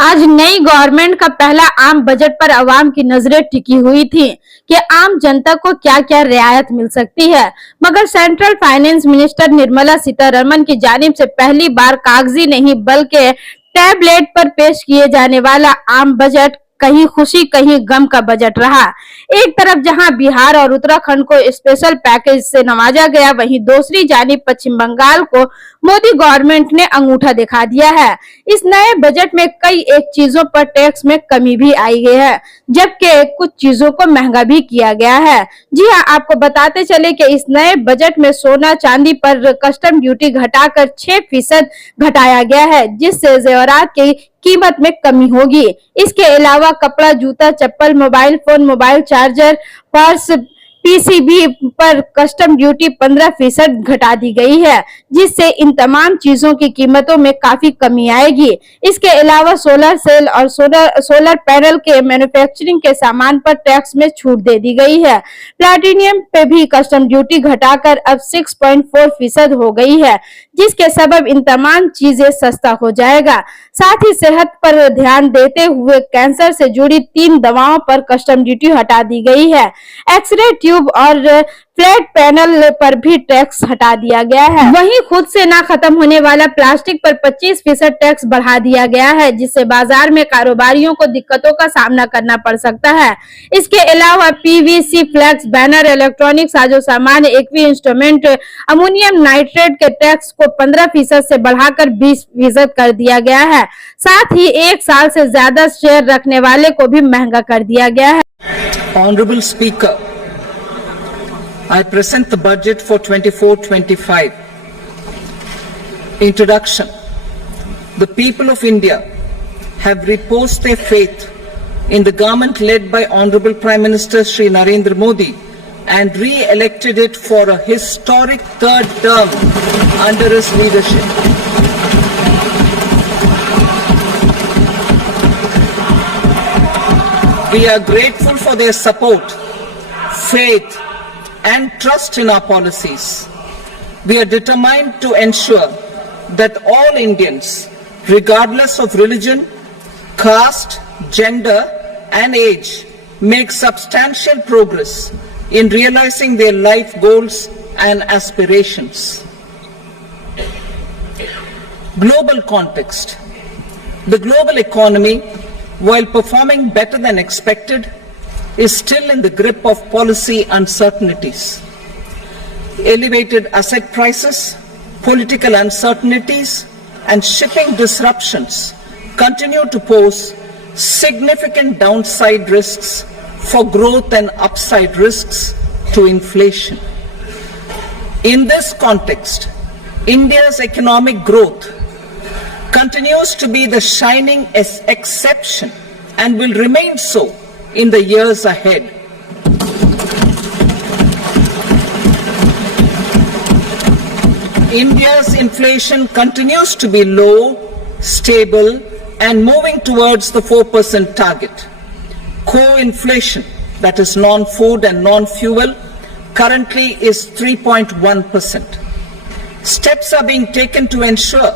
आज नई गवर्नमेंट का पहला आम बजट पर आवाम की नजरें टिकी हुई थी कि आम जनता को क्या क्या रियायत मिल सकती है, मगर central finance minister Nirmala Sitharaman की जानिब से पहली बार कागजी नहीं बल्कि टैबलेट पर पेश किए जाने वाला आम बजट कहीं खुशी कहीं गम का बजट रहा। एक तरफ जहां बिहार और उत्तराखंड को स्पेशल पैकेज से नवाजा गया, वहीं दूसरी जानिब पश्चिम बंगाल को मोदी गवर्नमेंट ने अंगूठा दिखा दिया है। इस नए बजट में कई एक चीजों पर टैक्स में कमी भी आई गई है, जबकि कुछ चीजों को महंगा भी किया गया है। जी हां, आपको बताते चले कि इस नए बजट में सोना चांदी पर कस्टम ड्यूटी घटाकर 6% घटाया गया है, जिससे जेवरात की कीमत में कमी होगी। इसके अलावा कपड़ा, जूता, चप्पल, mobile phone, mobile charger, purse, PCB पर कस्टम ड्यूटी 15% घटा दी गई है, जिससे इन तमाम चीजों की कीमतों में काफी कमी आएगी। इसके अलावा सोलर सेल और सोलर पैनल के मैन्युफैक्चरिंग के सामान पर टैक्स में छूट दे दी गई है। प्लैटिनियम पे भी कस्टम ड्यूटी घटाकर अब 6.4% हो गई है, जिसके सबब इन तमाम चीजें सस्ता हो जाएगा। साथ ही सेहत पर ध्यान देते हुए कैंसर से जुड़ी 3 दवाओं पर कस्टम ड्यूटी हटा दी गई है। एक्सरे ट्यूब और फ्लैट पैनल पर भी टैक्स हटा दिया गया है। वहीं खुद से ना खत्म होने वाला प्लास्टिक पर 25% टैक्स बढ़ा दिया गया है, जिससे बाजार में कारोबारियों को दिक्कतों का सामना करना पड़ सकता है। इसके अलावा पीवीसी, फ्लेक्स, बैनर, इलेक्ट्रॉनिक साजो सामान, एक्वी इंस्ट्रूमेंट, अमोनियम नाइट्रेट के टैक्स को 15% से बढ़ाकर 20% कर दिया गया है। साथ ही 1 साल से ज्यादा शेयर रखने वाले को भी महंगा कर दिया गया है। Honorable Speaker, I present the budget for 24-25. Introduction. The people of India have reposed their faith in the government led by Honorable Prime Minister Shri Narendra Modi and re-elected it for a historic 3rd term under his leadership. We are grateful for their support, faith, and trust in our policies. We are determined to ensure that all Indians, regardless of religion, caste, gender, and age, make substantial progress in realizing their life goals and aspirations. Global context. The global economy, while performing better than expected, is still in the grip of policy uncertainties. Elevated asset prices, political uncertainties, and shipping disruptions continue to pose significant downside risks for growth and upside risks to inflation. In this context, India's economic growth continues to be the shining exception and will remain so in the years ahead. India's inflation continues to be low, stable, and moving towards the 4% target. Core inflation, that is non-food and non-fuel, currently is 3.1%. Steps are being taken to ensure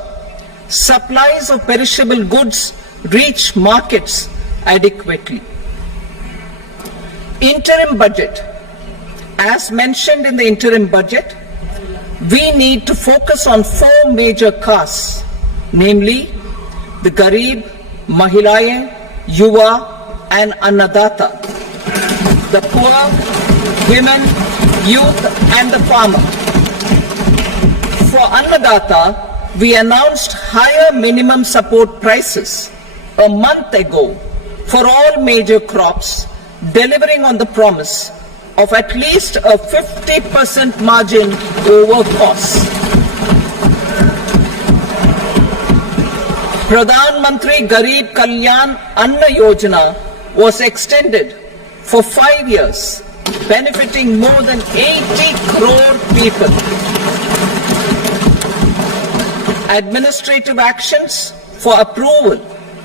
supplies of perishable goods reach markets adequately. Interim budget. As mentioned in the interim budget, we need to focus on 4 major castes, namely the Garib, Mahilayen, Yuva, and Annadata, the poor, women, youth, and the farmer. For Annadata, we announced higher minimum support prices a month ago for all major crops, delivering on the promise of at least a 50% margin over costs. Pradhan Mantri Garib Kalyan Anna Yojana was extended for 5 years, benefiting more than 80 crore people. Administrative actions for approval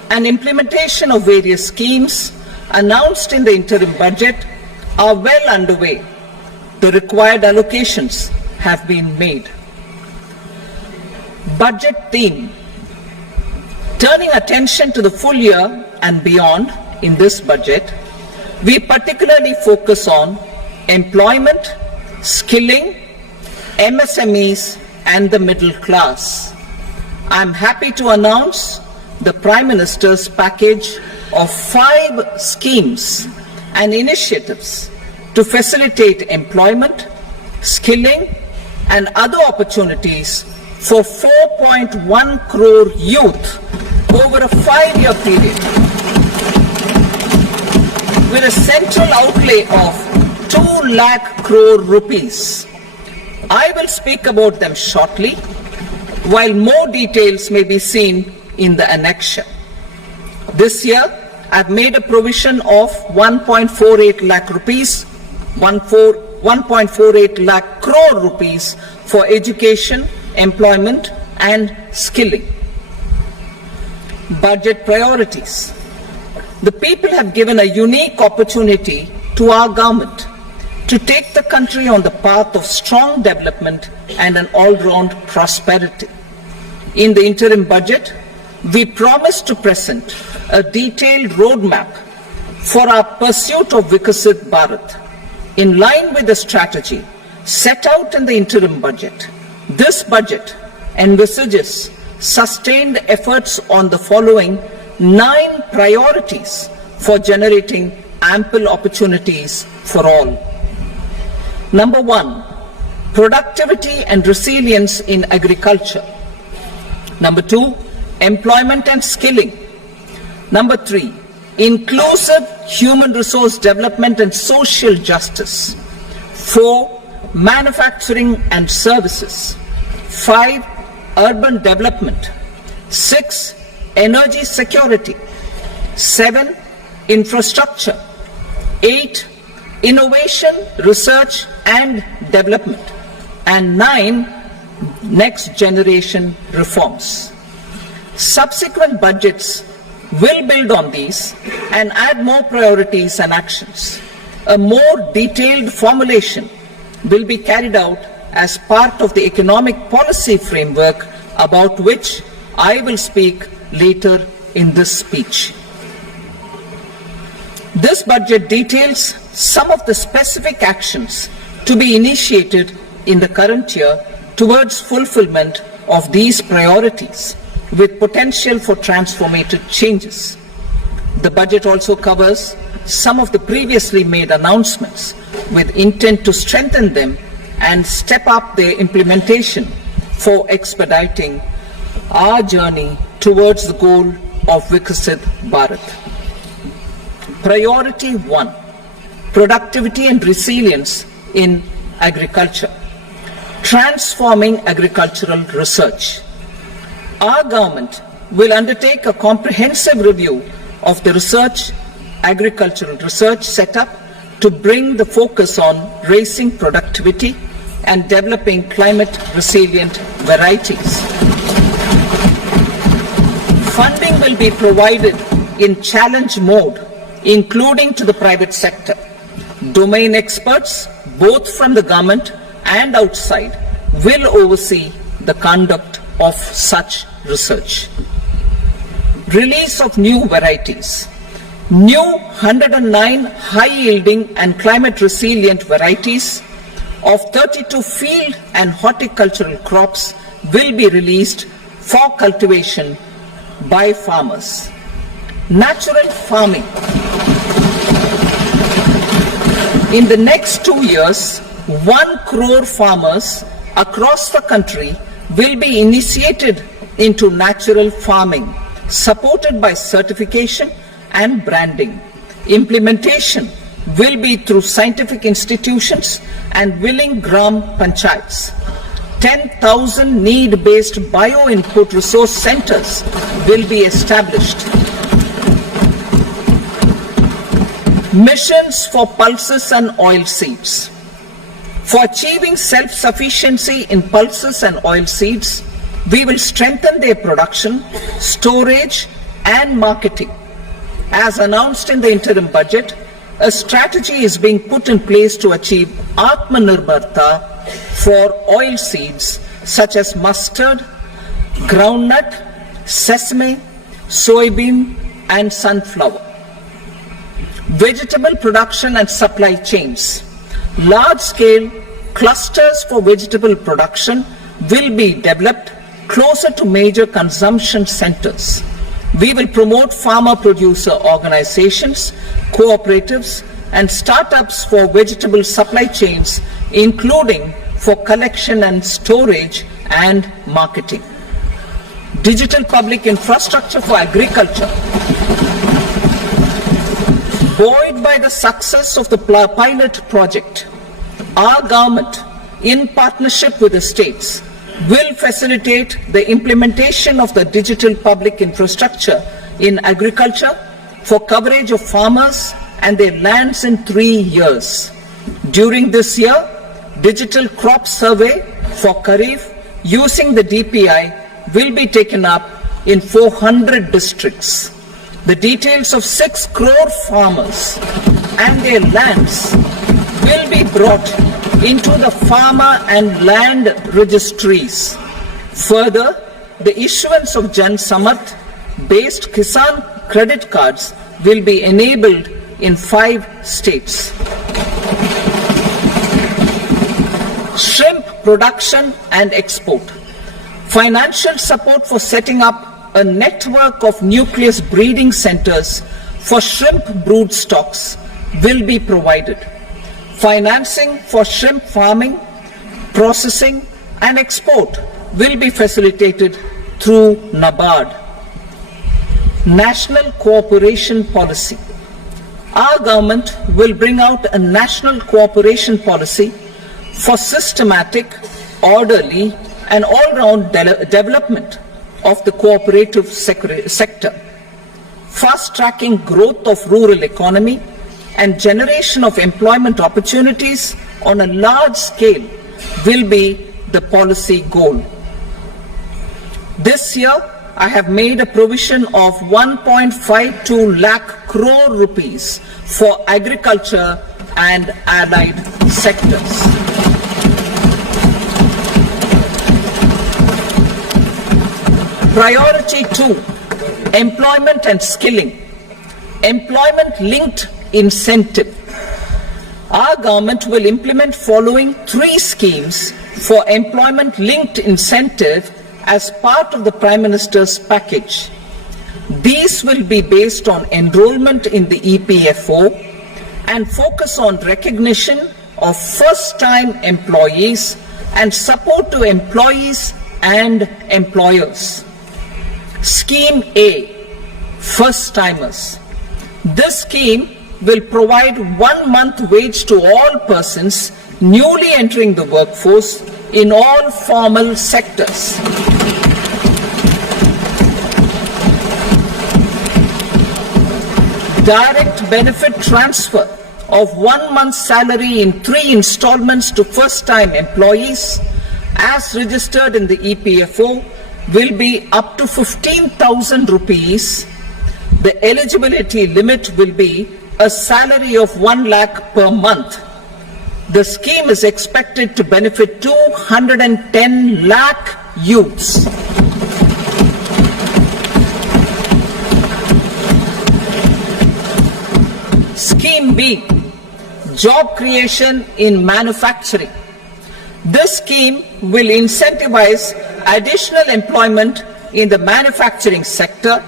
and implementation of various schemes announced in the interim budget are well underway. The required allocations have been made. Budget theme. Turning attention to the full year and beyond in this budget, we particularly focus on employment, skilling, MSMEs, and the middle class. I am happy to announce the Prime Minister's package of 5 schemes and initiatives to facilitate employment, skilling, and other opportunities for 4.1 crore youth over a 5-year period, with a central outlay of 2 lakh crore rupees. I will speak about them shortly, while more details may be seen in the annexure. This year, I've made a provision of 1.48 lakh rupees, 1.48 lakh crore rupees for education, employment, and skilling. Budget priorities. The people have given a unique opportunity to our government to take the country on the path of strong development and an all-round prosperity. In the interim budget, we promise to present a detailed roadmap for our pursuit of Viksit Bharat. In line with the strategy set out in the interim budget, this budget envisages sustained efforts on the following 9 priorities for generating ample opportunities for all. Number 1, productivity and resilience in agriculture. Number 2, employment and skilling. Number 3, inclusive human resource development and social justice. 4, manufacturing and services. 5, urban development. 6, energy security. 7, infrastructure. 8, innovation, research and development. And 9, next generation reforms. Subsequent budgets will build on these and add more priorities and actions. A more detailed formulation will be carried out as part of the economic policy framework, about which I will speak later in this speech. This budget details some of the specific actions to be initiated in the current year towards fulfillment of these priorities, with potential for transformative changes. The budget also covers some of the previously made announcements with intent to strengthen them and step up their implementation for expediting our journey towards the goal of Viksit Bharat. Priority 1, productivity and resilience in agriculture. Transforming agricultural research. Our government will undertake a comprehensive review of the agricultural research setup to bring the focus on raising productivity and developing climate-resilient varieties. Funding will be provided in challenge mode, including to the private sector. Domain experts, both from the government and outside, will oversee the conduct of such research. Release of new varieties. New 109 high-yielding and climate-resilient varieties of 32 field and horticultural crops will be released for cultivation by farmers. Natural farming. In the next 2 years, 1 crore farmers across the country will be initiated into natural farming, supported by certification and branding. Implementation will be through scientific institutions and willing gram panchayats. 10,000 need-based bio-input resource centers will be established. Missions for pulses and oil seeds. For achieving self-sufficiency in pulses and oil seeds, we will strengthen their production, storage and marketing. As announced in the interim budget, a strategy is being put in place to achieve Atmanirbharta for oil seeds such as mustard, groundnut, sesame, soybean and sunflower. Vegetable production and supply chains. Large-scale clusters for vegetable production will be developed closer to major consumption centers. We will promote farmer-producer organizations, cooperatives, and startups for vegetable supply chains, including for collection and storage and marketing. Digital public infrastructure for agriculture. Buoyed by the success of the pilot project, our government, in partnership with the states, will facilitate the implementation of the digital public infrastructure in agriculture for coverage of farmers and their lands in 3 years. During this year, digital crop survey for Kharif using the DPI will be taken up in 400 districts. The details of 6 crore farmers and their lands will be brought into the farmer and land registries. Further, the issuance of Jan Samarth based Kisan credit cards will be enabled in 5 states. Shrimp production and export. Financial support for setting up a network of nucleus breeding centers for shrimp brood stocks will be provided. Financing for shrimp farming, processing and export will be facilitated through NABARD. National Cooperation Policy. Our government will bring out a national cooperation policy for systematic, orderly and all-round development of the cooperative sector, fast-tracking growth of rural economy and generation of employment opportunities on a large scale will be the policy goal. This year, I have made a provision of 1.52 lakh crore rupees for agriculture and allied sectors. Priority 2, employment and skilling. Employment-linked incentive. Our government will implement following 3 schemes for employment-linked incentive as part of the Prime Minister's package. These will be based on enrollment in the EPFO and focus on recognition of first-time employees and support to employees and employers. Scheme A, first-timers. This scheme will provide 1 month wage to all persons newly entering the workforce in all formal sectors. Direct benefit transfer of 1 month's salary in 3 installments to first-time employees as registered in the EPFO will be up to 15,000 rupees. The eligibility limit will be a salary of 1 lakh per month. The scheme is expected to benefit 210 lakh youths. Scheme B, job creation in manufacturing. This scheme will incentivize additional employment in the manufacturing sector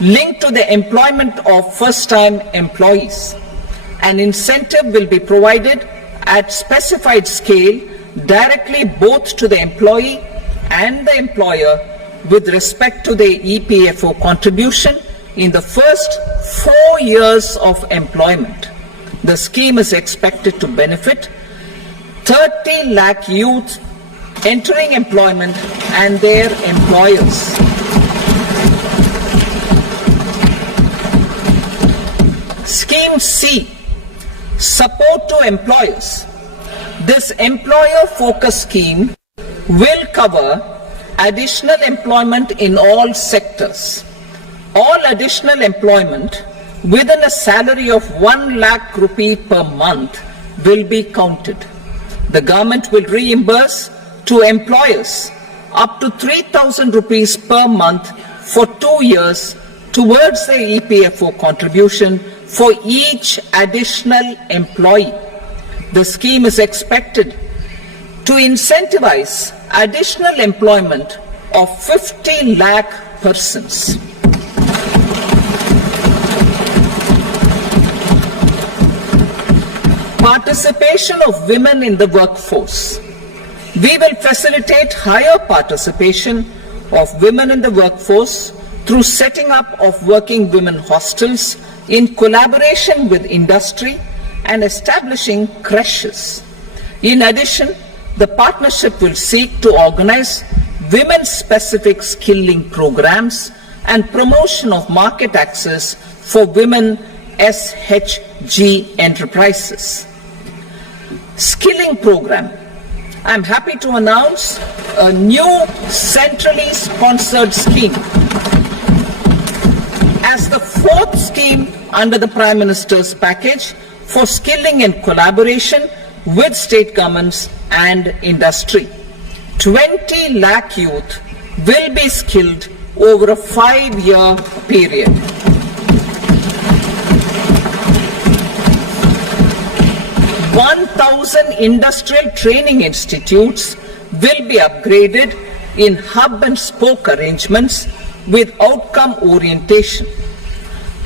linked to the employment of first-time employees. An incentive will be provided at specified scale directly both to the employee and the employer with respect to the EPFO contribution in the first 4 years of employment. The scheme is expected to benefit 30 lakh youth entering employment and their employers. Scheme C, support to employers. This employer-focused scheme will cover additional employment in all sectors. All additional employment within a salary of 1 lakh rupee per month will be counted. The government will reimburse to employers up to 3,000 rupees per month for 2 years towards their EPFO contribution for each additional employee. The scheme is expected to incentivize additional employment of 50 lakh persons. Participation of women in the workforce. We will facilitate higher participation of women in the workforce through setting up of working women hostels in collaboration with industry and establishing creches. In addition, the partnership will seek to organize women-specific skilling programs and promotion of market access for women SHG enterprises. Skilling program. I'm happy to announce a new centrally sponsored scheme as the fourth scheme under the Prime Minister's package for skilling in collaboration with state governments and industry. 20 lakh youth will be skilled over a 5-year period. $1,000 industrial training institutes will be upgraded in hub and spoke arrangements with outcome orientation.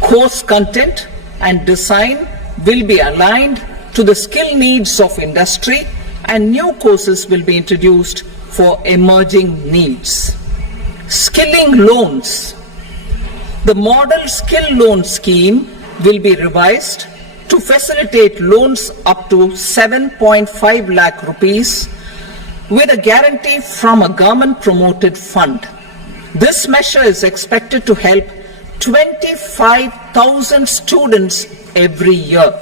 Course content and design will be aligned to the skill needs of industry, and new courses will be introduced for emerging needs. Skilling loans. The model skill loan scheme will be revised to facilitate loans up to 7.5 lakh rupees with a guarantee from a government promoted fund. This measure is expected to help 25,000 students every year.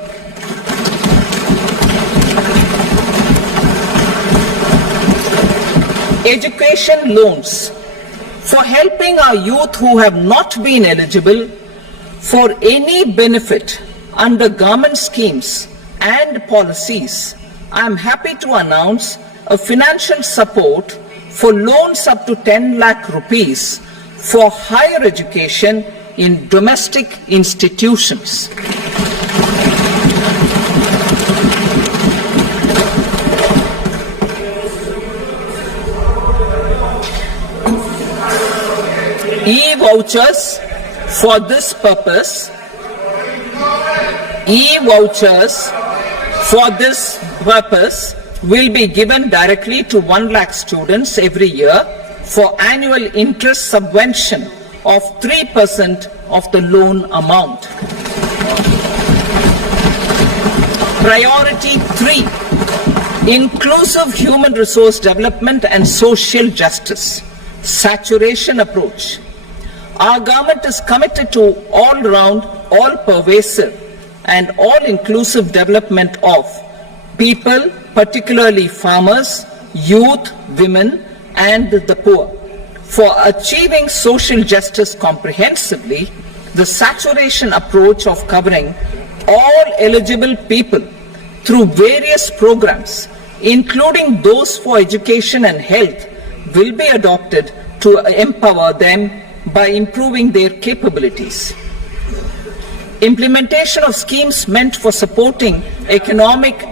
Education loans. For helping our youth who have not been eligible for any benefit under government schemes and policies, I am happy to announce a financial support for loans up to 10 lakh rupees for higher education in domestic institutions. E-vouchers for this purpose. E-vouchers for this purpose will be given directly to 1 lakh students every year for annual interest subvention of 3% of the loan amount. Priority 3, inclusive human resource development and social justice, saturation approach. Our government is committed to all-round, all-pervasive and all-inclusive development of people, particularly farmers, youth, women and the poor. For achieving social justice comprehensively, the saturation approach of covering all eligible people through various programs, including those for education and health, will be adopted to empower them by improving their capabilities. Implementation of schemes meant for supporting economic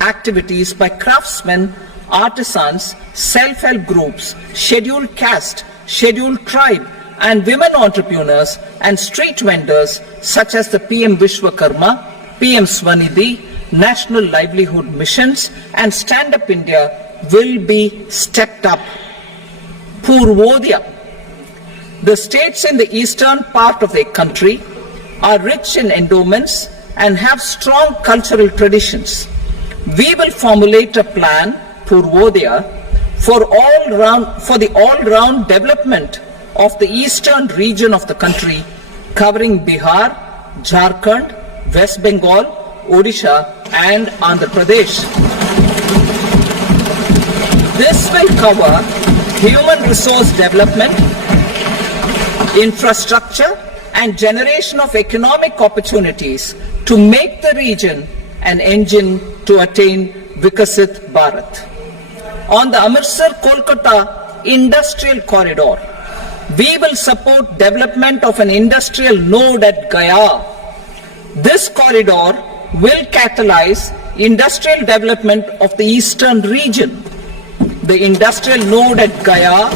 activities by craftsmen, artisans, self-help groups, scheduled caste, scheduled tribe, and women entrepreneurs and street vendors such as the PM Vishwakarma, PM Swanidhi, National Livelihood Missions, and Stand Up India will be stepped up. Purvodaya. The states in the eastern part of the country are rich in endowments and have strong cultural traditions. We will formulate a plan, Purvodaya, for the all-round development of the eastern region of the country, covering Bihar, Jharkhand, West Bengal, Odisha, and Andhra Pradesh. This will cover human resource development, infrastructure, and generation of economic opportunities to make the region an engine to attain Vikasit Bharat. On the Amritsar-Kolkata Industrial Corridor, We will support development of an industrial node at Gaya. This corridor will catalyze industrial development of the eastern region. The industrial node at Gaya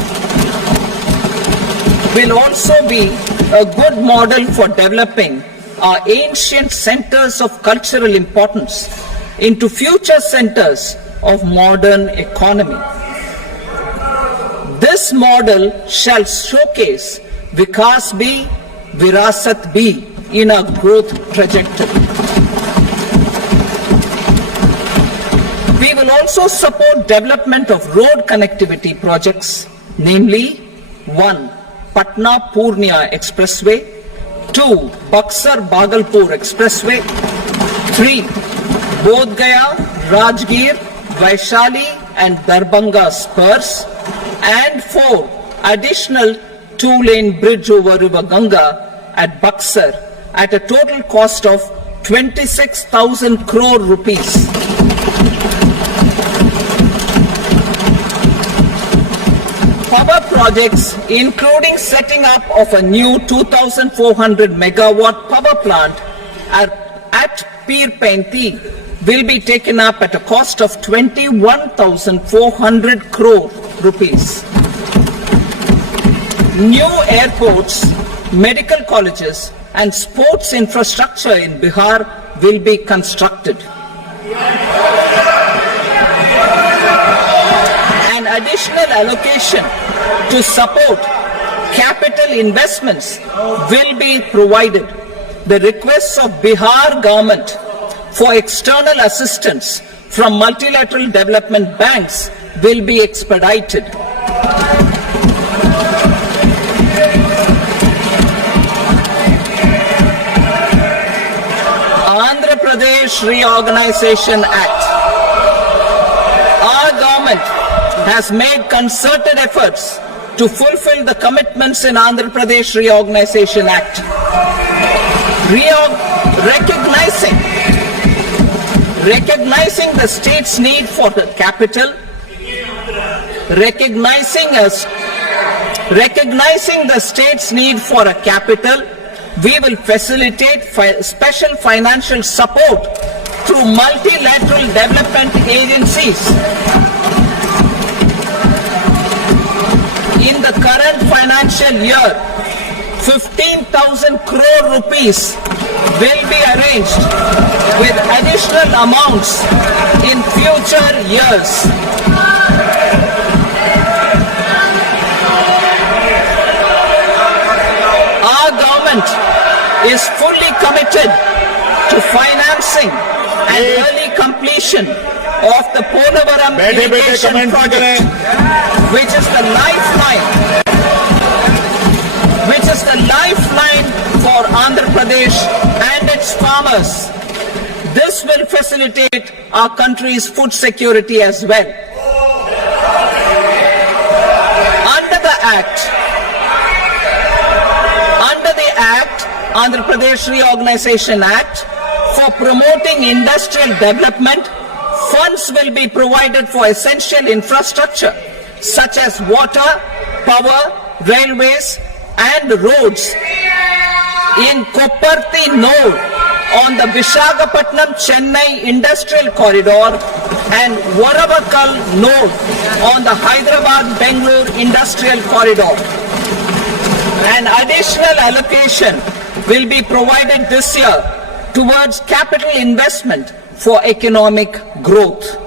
will also be a good model for developing our ancient centers of cultural importance into future centers of modern economy. This model shall showcase Vikas B, Virasat B in our growth trajectory. We will also support development of road connectivity projects, namely 1. Patna-Purnia Expressway, 2. Buxar-Bhagalpur Expressway, 3. Bodh Gaya, Rajgir, Vaishali and Darbhanga spurs, and 4. Additional 2-lane bridge over River Ganga at Buxar at a total cost of 26,000 crore rupees. Power projects, including setting up of a new 2,400 megawatt power plant at Pir Painti, will be taken up at a cost of 21,400 crore rupees. New airports, medical colleges, and sports infrastructure in Bihar will be constructed. An additional allocation to support capital investments will be provided. The requests of Bihar government for external assistance from multilateral development banks will be expedited. Andhra Pradesh Reorganization Act. Our government has made concerted efforts to fulfill the commitments in Andhra Pradesh Reorganization Act. Recognizing the state's need for the capital, recognizing the state's need for a capital, we will facilitate special financial support through multilateral development agencies. In the current financial year, 15,000 crore rupees will be arranged with additional amounts in future years. Our government is fully committed to financing and early completion of the Polavaram irrigation project, which is the lifeline for Andhra Pradesh and its farmers. This will facilitate our country's food security as well. Under the Andhra Pradesh Reorganization Act, for promoting industrial development, funds will be provided for essential infrastructure such as water, power, railways and roads. In Kopparthi node on the Visakhapatnam-Chennai industrial corridor and Varavakal node on the Hyderabad-Bengaluru industrial corridor. An additional allocation will be provided this year towards capital investment for economic growth.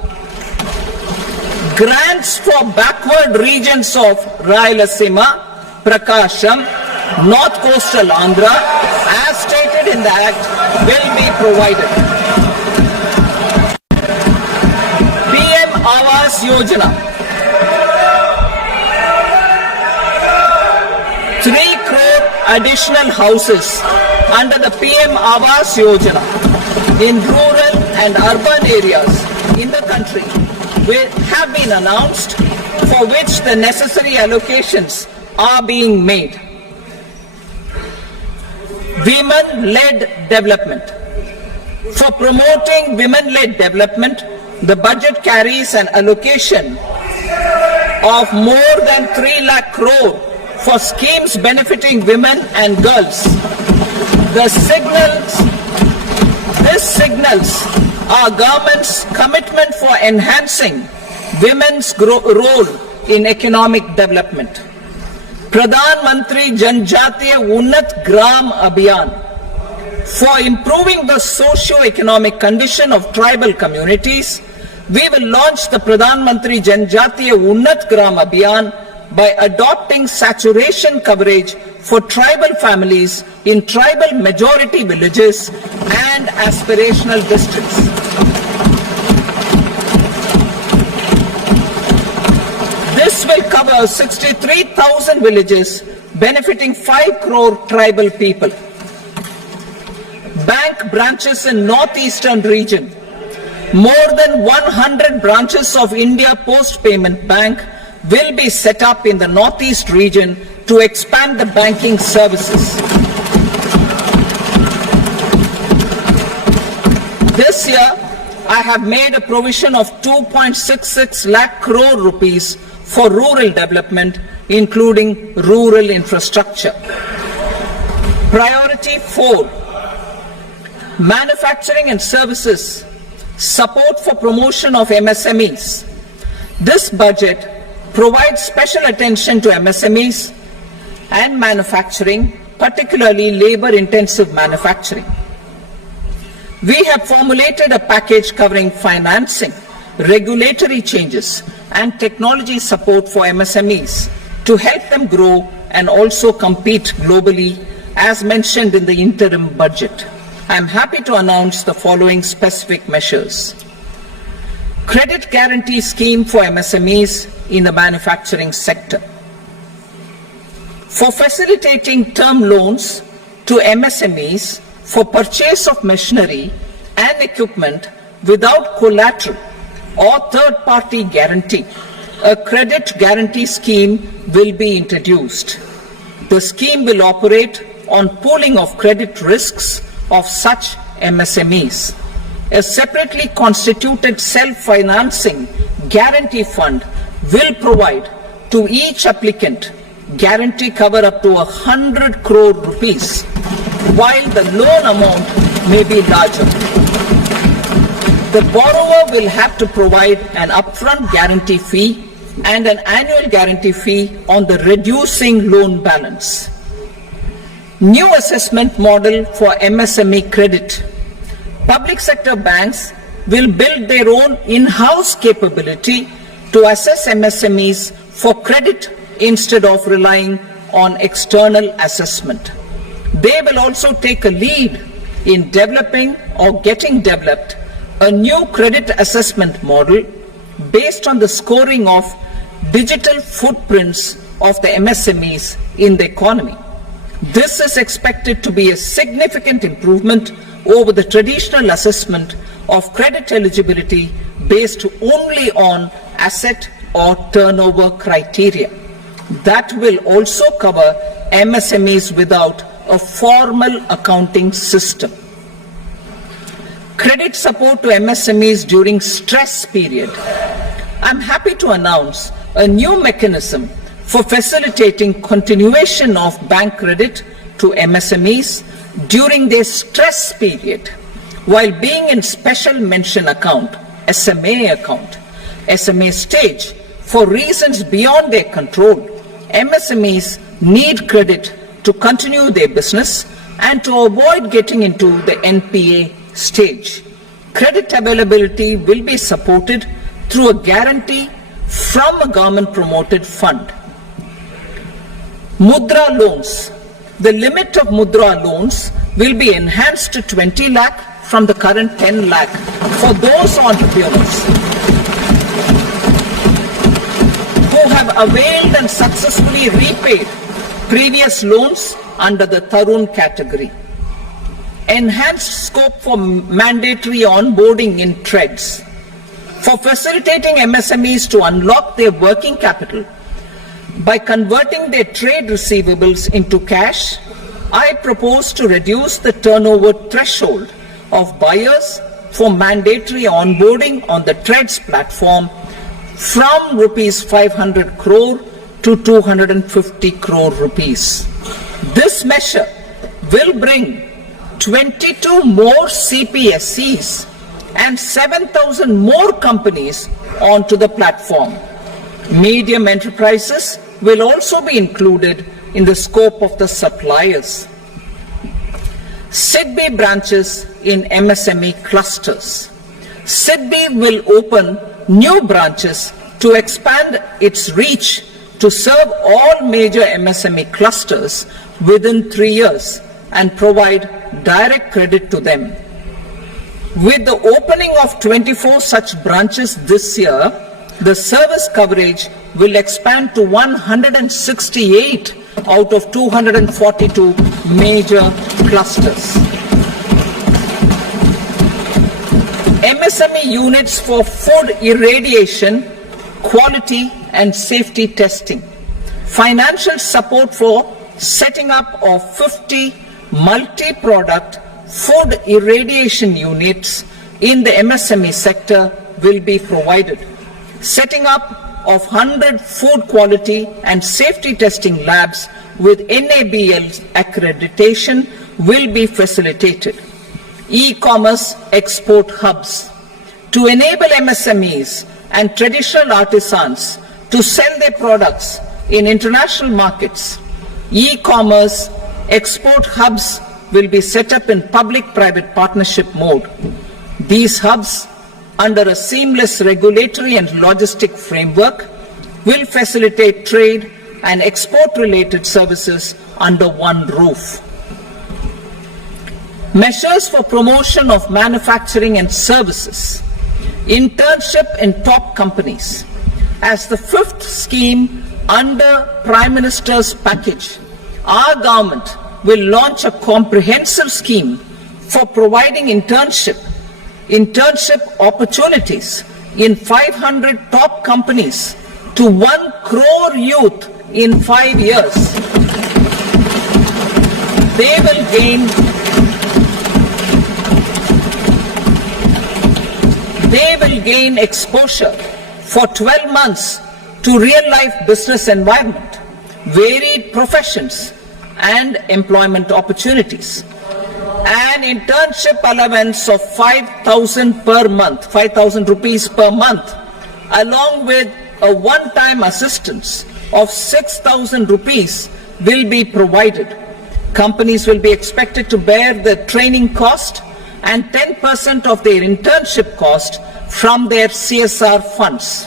Grants for backward regions of Rayalaseema, Prakasham, North Coastal Andhra, as stated in the Act, will be provided. PM Awas Yojana. 3 crore additional houses under the PM Awas Yojana in rural and urban areas in the country will have been announced, for which the necessary allocations are being made. Women-led development. For promoting women-led development, the budget carries an allocation of more than 3 lakh crore for schemes benefiting women and girls. This signals our government's commitment for enhancing women's role in economic development. Pradhan Mantri Janjatiya Unnat Gram Abhiyan, for improving the socio-economic condition of tribal communities, we will launch the Pradhan Mantri Janjatiya Unnat Gram Abhiyan by adopting saturation coverage for tribal families in tribal majority villages and aspirational districts. This will cover 63,000 villages benefiting 5 crore tribal people. Bank branches in northeastern region. More than 100 branches of India Post Payment Bank will be set up in the northeast region to expand the banking services. This year, I have made a provision of 2.66 lakh crore rupees for rural development, including rural infrastructure. Priority 4, manufacturing and services, support for promotion of MSMEs. This budget provides special attention to MSMEs and manufacturing, particularly labor-intensive manufacturing. We have formulated a package covering financing, regulatory changes, and technology support for MSMEs to help them grow and also compete globally, as mentioned in the interim budget. I am happy to announce the following specific measures. Credit guarantee scheme for MSMEs in the manufacturing sector. For facilitating term loans to MSMEs for purchase of machinery and equipment without collateral or third-party guarantee, a credit guarantee scheme will be introduced. The scheme will operate on pooling of credit risks of such MSMEs. A separately constituted self-financing guarantee fund will provide to each applicant guarantee cover up to 100 crore rupees, while the loan amount may be larger. The borrower will have to provide an upfront guarantee fee and an annual guarantee fee on the reducing loan balance. New assessment model for MSME credit. Public sector banks will build their own in-house capability to assess MSMEs for credit instead of relying on external assessment. They will also take a lead in developing or getting developed a new credit assessment model based on the scoring of digital footprints of the MSMEs in the economy. This is expected to be a significant improvement over the traditional assessment of credit eligibility based only on asset or turnover criteria. That will also cover MSMEs without a formal accounting system. Credit support to MSMEs during stress period. I'm happy to announce a new mechanism for facilitating continuation of bank credit to MSMEs during their stress period while being in special mention account, SMA stage, for reasons beyond their control. MSMEs need credit to continue their business and to avoid getting into the NPA stage. Credit availability will be supported through a guarantee from a government-promoted fund. Mudra loans. The limit of Mudra loans will be enhanced to 20 lakh from the current 10 lakh for those entrepreneurs who have availed and successfully repaid previous loans under the Tarun category. Enhanced scope for mandatory onboarding in TREDS. For facilitating MSMEs to unlock their working capital by converting their trade receivables into cash, I propose to reduce the turnover threshold of buyers for mandatory onboarding on the TREDS platform from rupees 500 crore to 250 crore rupees. This measure will bring 22 more CPSCs and 7,000 more companies onto the platform. Medium enterprises will also be included in the scope of the suppliers. SIDBI branches in MSME clusters. SIDBI will open new branches to expand its reach to serve all major MSME clusters within 3 years and provide direct credit to them. With the opening of 24 such branches this year, the service coverage will expand to 168 out of 242 major clusters. MSME units for food irradiation, quality and safety testing. Financial support for setting up of 50 multi-product food irradiation units in the MSME sector will be provided. Setting up of 100 food quality and safety testing labs with NABL accreditation will be facilitated. E-commerce export hubs. To enable MSMEs and traditional artisans to sell their products in international markets, e-commerce export hubs will be set up in public-private partnership mode. These hubs, under a seamless regulatory and logistic framework, will facilitate trade and export-related services under one roof. Measures for promotion of manufacturing and services. Internship in top companies. As the fifth scheme under Prime Minister's package, our government will launch a comprehensive scheme for providing internship opportunities in 500 top companies to 1 crore youth in 5 years. They will gain exposure for 12 months to real-life business environment, varied professions and employment opportunities. An internship allowance of 5,000 per month, 5,000 rupees per month, along with a one-time assistance of 6,000 rupees will be provided. Companies will be expected to bear the training cost and 10% of their internship cost from their CSR funds.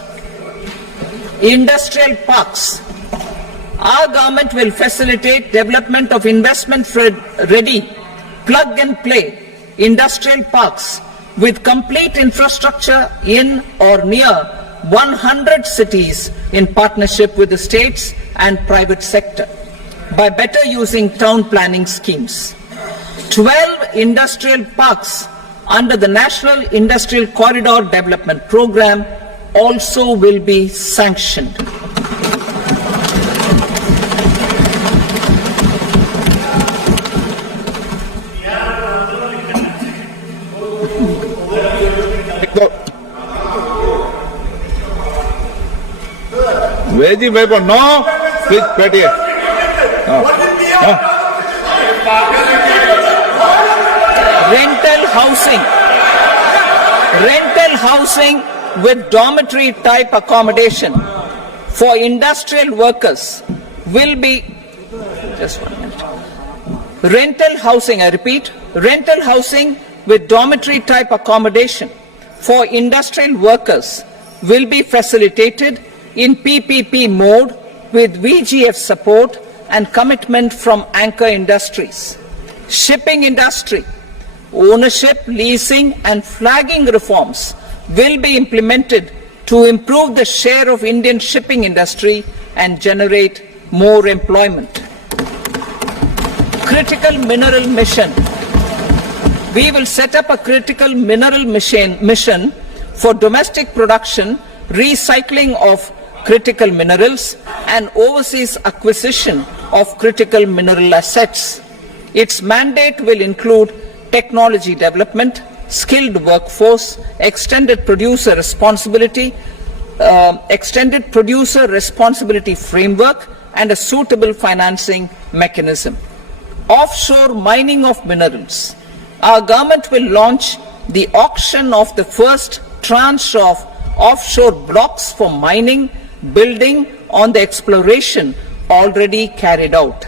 Industrial parks. Our government will facilitate development of investment-ready, plug-and-play industrial parks with complete infrastructure in or near 100 cities in partnership with the states and private sector by better using town planning schemes. 12 industrial parks under the National Industrial Corridor Development Program also will be sanctioned. Veggie paper, no. Please, Petty. Rental housing with dormitory type accommodation for industrial workers will be, just 1 minute. Rental housing, I repeat, rental housing with dormitory type accommodation for industrial workers will be facilitated in PPP mode with VGF support and commitment from anchor industries. Shipping industry, ownership, leasing and flagging reforms will be implemented to improve the share of Indian shipping industry and generate more employment. Critical mineral mission. We will set up a critical mineral mission for domestic production, recycling of critical minerals and overseas acquisition of critical mineral assets. Its mandate will include technology development, skilled workforce, extended producer responsibility, extended producer responsibility framework and a suitable financing mechanism. Offshore mining of minerals. Our government will launch the auction of the first tranche of offshore blocks for mining, building on the exploration already carried out.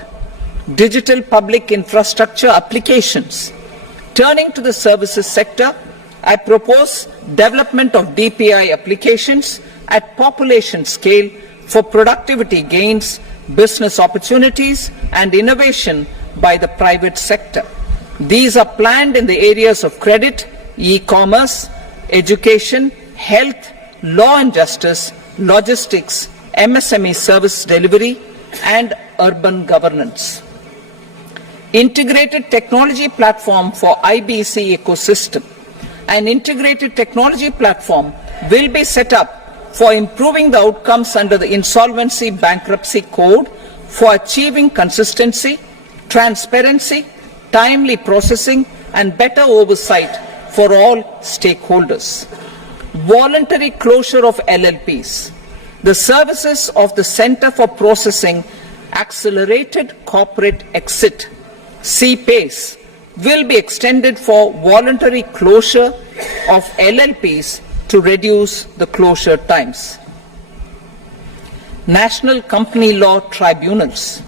Digital public infrastructure applications. Turning to the services sector, I propose development of DPI applications at population scale for productivity gains, business opportunities and innovation by the private sector. These are planned in the areas of credit, e-commerce, education, health, law and justice, logistics, MSME service delivery and urban governance. Integrated technology platform for IBC ecosystem. An integrated technology platform will be set up for improving the outcomes under the Insolvency Bankruptcy Code for achieving consistency, transparency, timely processing and better oversight for all stakeholders. Voluntary closure of LLPs. The services of the Center for Processing Accelerated Corporate Exit, CPACE, will be extended for voluntary closure of LLPs to reduce the closure times. National Company Law Tribunals.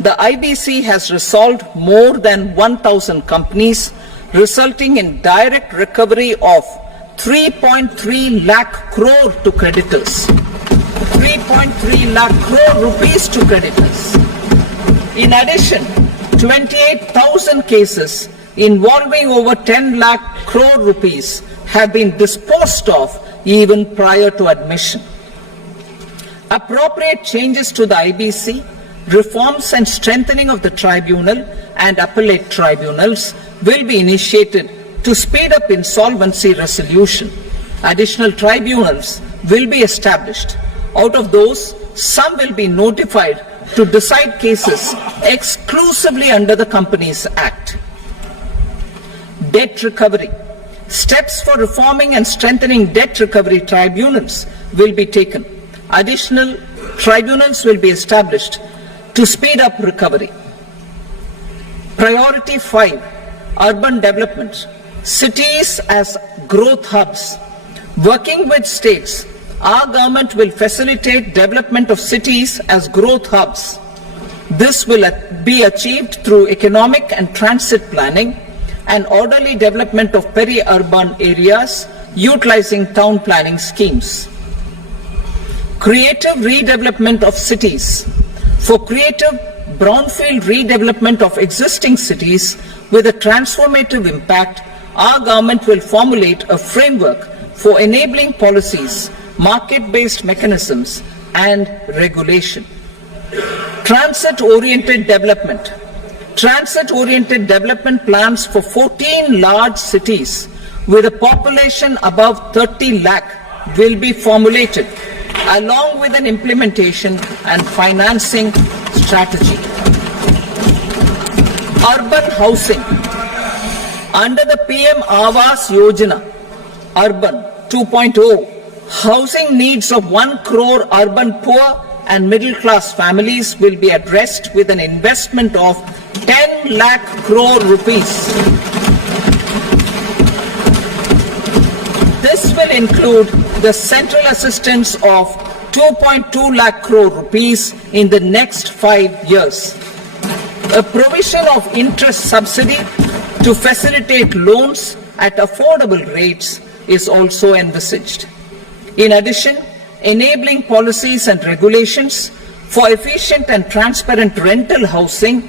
The IBC has resolved more than 1,000 companies, resulting in direct recovery of 3.3 lakh crore to creditors. 3.3 lakh crore rupees to creditors. In addition, 28,000 cases involving over 10 lakh crore rupees have been disposed of even prior to admission. Appropriate changes to the IBC, reforms and strengthening of the tribunal and appellate tribunals will be initiated to speed up insolvency resolution. Additional tribunals will be established. Out of those, some will be notified to decide cases exclusively under the Companies Act. Debt recovery. Steps for reforming and strengthening debt recovery tribunals will be taken. Additional tribunals will be established to speed up recovery. Priority 5, urban development. Cities as growth hubs. Working with states, our government will facilitate development of cities as growth hubs. This will be achieved through economic and transit planning and orderly development of peri-urban areas utilizing town planning schemes. Creative redevelopment of cities. For creative brownfield redevelopment of existing cities with a transformative impact, our government will formulate a framework for enabling policies, market-based mechanisms and regulation. Transit-oriented development. Transit-oriented development plans for 14 large cities with a population above 30 lakh will be formulated, along with an implementation and financing strategy. Urban housing. Under the PM Awas Yojana, Urban 2.0, housing needs of 1 crore urban poor and middle class families will be addressed with an investment of 10 lakh crore rupees. This will include the central assistance of 2.2 lakh crore rupees in the next 5 years. A provision of interest subsidy to facilitate loans at affordable rates is also envisaged. In addition, enabling policies and regulations for efficient and transparent rental housing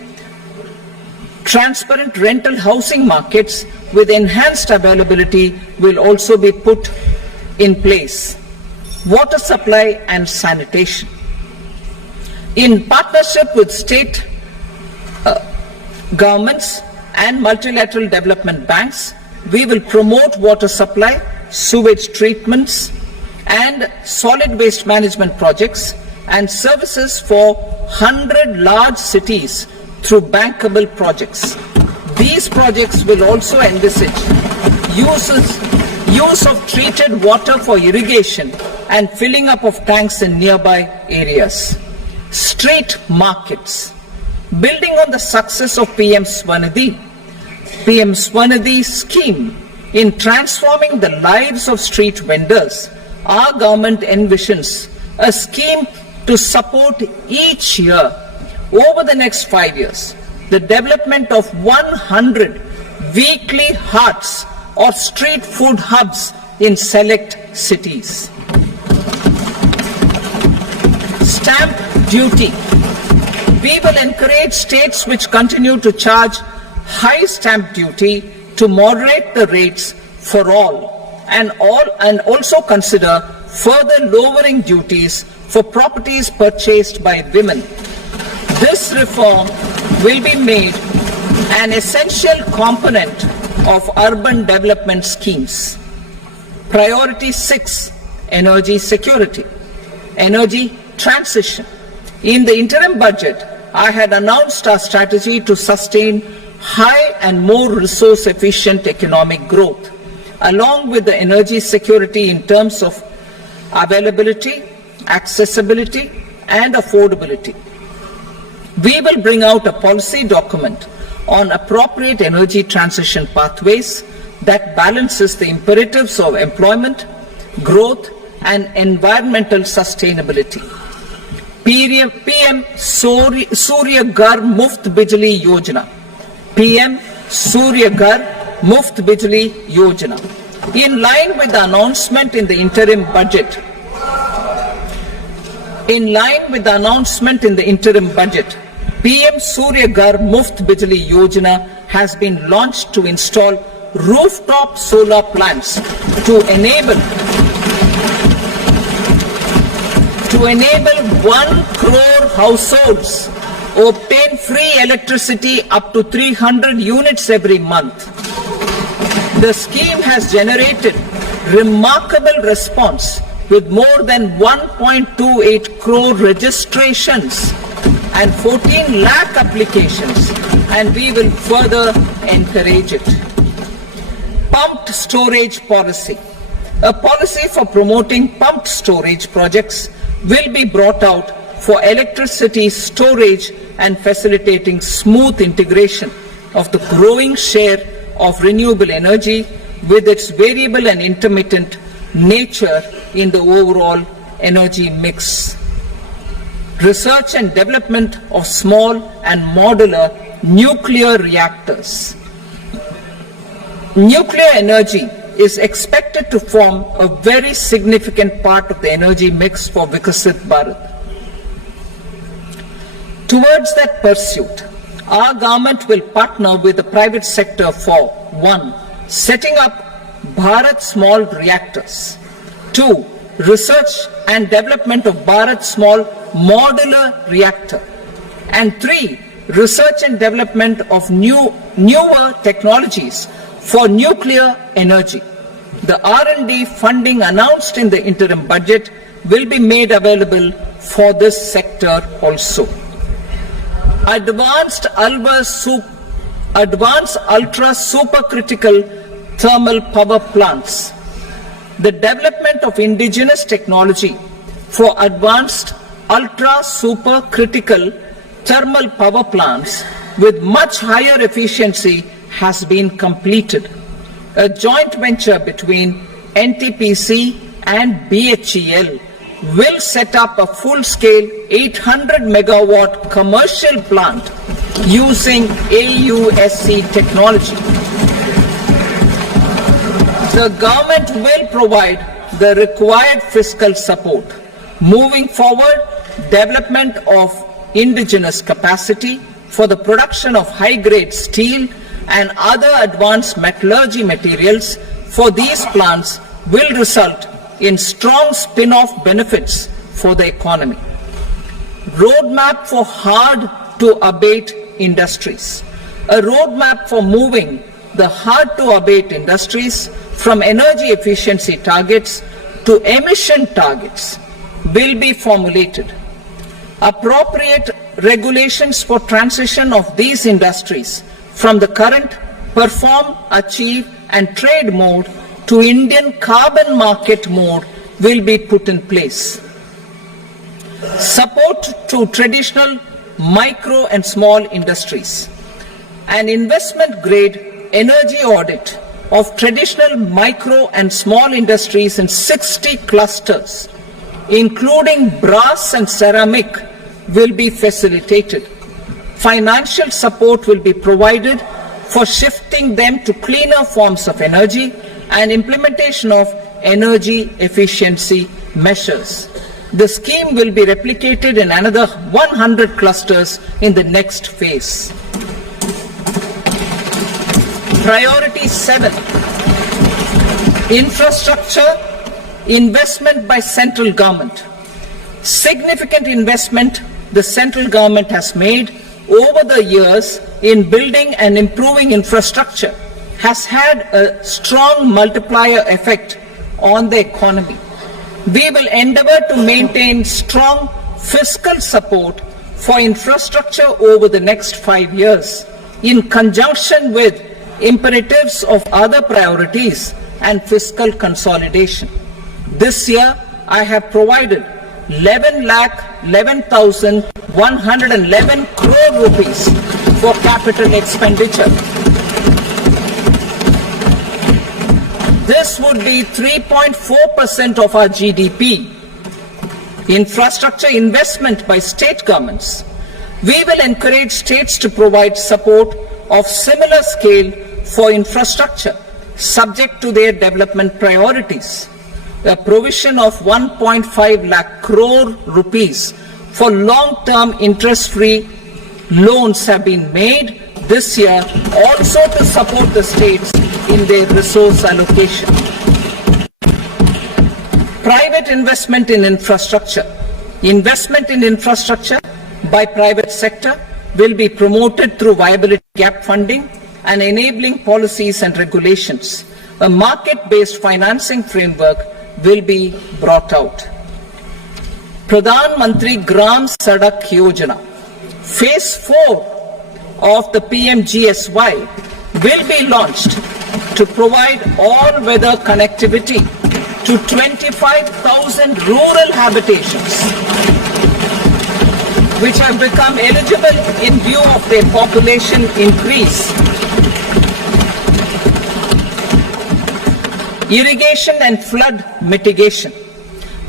markets with enhanced availability will also be put in place. Water supply and sanitation. In partnership with state governments and multilateral development banks, we will promote water supply, sewage treatments, and solid waste management projects and services for 100 large cities through bankable projects. These projects will also envisage use of treated water for irrigation and filling up of tanks in nearby areas, street markets. Building on the success of PM Swanidhi scheme in transforming the lives of street vendors, our government envisions a scheme to support each year over the next 5 years the development of 100 weekly hearts or street food hubs in select cities. Stamp duty. We will encourage states which continue to charge high stamp duty to moderate the rates for all and also consider further lowering duties for properties purchased by women. This reform will be made an essential component of urban development schemes. Priority 6, energy security, energy transition. In the interim budget, I had announced our strategy to sustain high and more resource efficient economic growth, along with the energy security in terms of availability, accessibility, and affordability. We will bring out a policy document on appropriate energy transition pathways that balances the imperatives of employment, growth, and environmental sustainability. PM Surya Ghar Muft Bijli Yojana. PM Surya Ghar Muft Bijli Yojana. In line with the announcement in the interim budget, PM Surya Ghar Muft Bijli Yojana has been launched to install rooftop solar plants to enable 1 crore households obtain free electricity up to 300 units every month. The scheme has generated remarkable response with more than 1.28 crore registrations and 14 lakh applications, and we will further encourage it. Pumped storage policy. A policy for promoting pumped storage projects will be brought out for electricity storage and facilitating smooth integration of the growing share of renewable energy with its variable and intermittent nature in the overall energy mix. Research and development of small and modular nuclear reactors. Nuclear energy is expected to form a very significant part of the energy mix for Viksit Bharat. Towards that pursuit, our government will partner with the private sector for 1. Setting up Bharat Small Reactors, 2. Research and development of Bharat Small Modular Reactor, and 3. Research and development of newer technologies for nuclear energy. The R&D funding announced in the interim budget will be made available for this sector also. Advanced ultra supercritical thermal power plants. The development of indigenous technology for advanced ultra supercritical thermal power plants with much higher efficiency has been completed. A joint venture between NTPC and BHEL will set up a full-scale 800 megawatt commercial plant using AUSC technology. The government will provide the required fiscal support. Moving forward, development of indigenous capacity for the production of high-grade steel and other advanced metallurgy materials for these plants will result in strong spin-off benefits for the economy. Roadmap for hard-to-abate industries. A roadmap for moving the hard-to-abate industries from energy efficiency targets to emission targets will be formulated. Appropriate regulations for transition of these industries from the current perform, achieve, and trade mode to Indian carbon market mode will be put in place. Support to traditional micro and small industries. An investment grade energy audit of traditional micro and small industries in 60 clusters, including brass and ceramic, will be facilitated. Financial support will be provided for shifting them to cleaner forms of energy and implementation of energy efficiency measures. The scheme will be replicated in another 100 clusters in the next phase. Priority 7, infrastructure investment by central government. Significant investment the central government has made over the years in building and improving infrastructure has had a strong multiplier effect on the economy. We will endeavour to maintain strong fiscal support for infrastructure over the next 5 years in conjunction with imperatives of other priorities and fiscal consolidation. This year, I have provided 11,11,111 crore rupees for capital expenditure. This would be 3.4% of our GDP. Infrastructure investment by state governments. We will encourage states to provide support of similar scale for infrastructure, subject to their development priorities. A provision of 1.5 lakh crore rupees for long-term interest-free loans have been made this year also to support the states in their resource allocation. Private investment in infrastructure. Investment in infrastructure by private sector will be promoted through viability gap funding and enabling policies and regulations. A market-based financing framework will be brought out. Pradhan Mantri Gram Sadak Yojana, Phase 4 of the PMGSY will be launched to provide all-weather connectivity to 25,000 rural habitations, which have become eligible in view of their population increase. Irrigation and flood mitigation.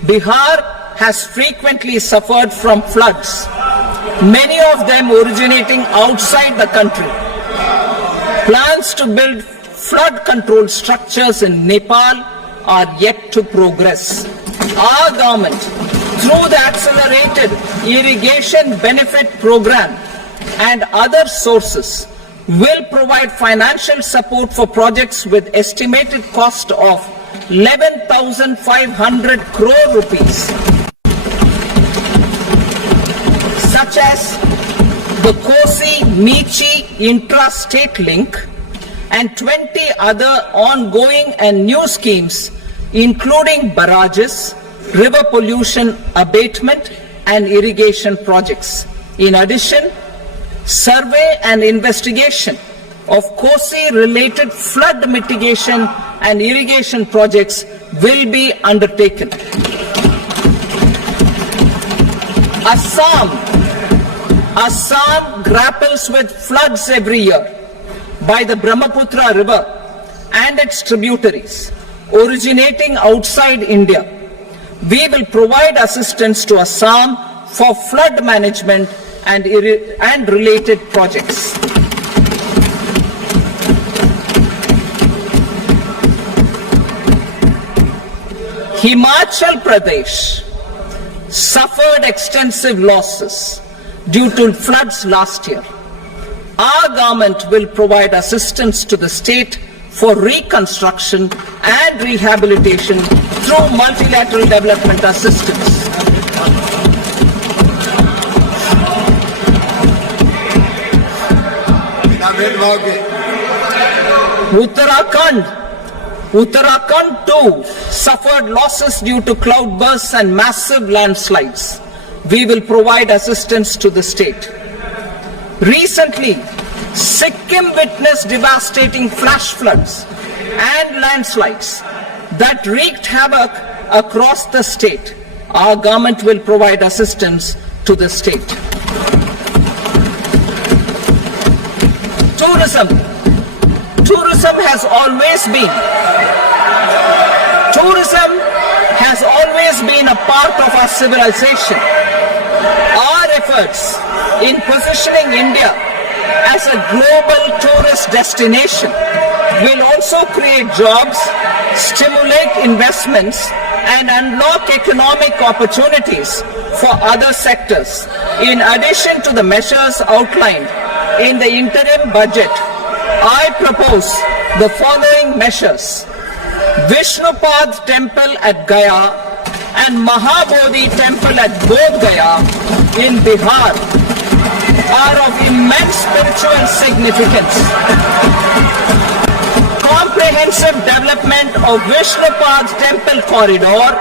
Bihar has frequently suffered from floods, many of them originating outside the country. Plans to build flood control structures in Nepal are yet to progress. Our government, through the Accelerated Irrigation Benefit Program and other sources, will provide financial support for projects with estimated cost of 11,500 crore rupees, such as the Kosi-Michi intra-state link and 20 other ongoing and new schemes, including barrages, river pollution abatement and irrigation projects. In addition, survey and investigation of Kosi-related flood mitigation and irrigation projects will be undertaken. Assam grapples with floods every year by the Brahmaputra River and its tributaries originating outside India. We will provide assistance to Assam for flood management and related projects. Himachal Pradesh suffered extensive losses due to floods last year. Our government will provide assistance to the state for reconstruction and rehabilitation through multilateral development assistance. Uttarakhand too suffered losses due to cloudbursts and massive landslides. We will provide assistance to the state. Recently, Sikkim witnessed devastating flash floods and landslides that wreaked havoc across the state, our government will provide assistance to the state. Tourism. Tourism has always been a part of our civilization. Our efforts in positioning India as a global tourist destination will also create jobs, stimulate investments, and unlock economic opportunities for other sectors. In addition to the measures outlined in the interim budget, I propose the following measures. Vishnupad Temple at Gaya and Mahabodhi Temple at Bodh Gaya in Bihar are of immense spiritual significance. Comprehensive development of Vishnupad Temple Corridor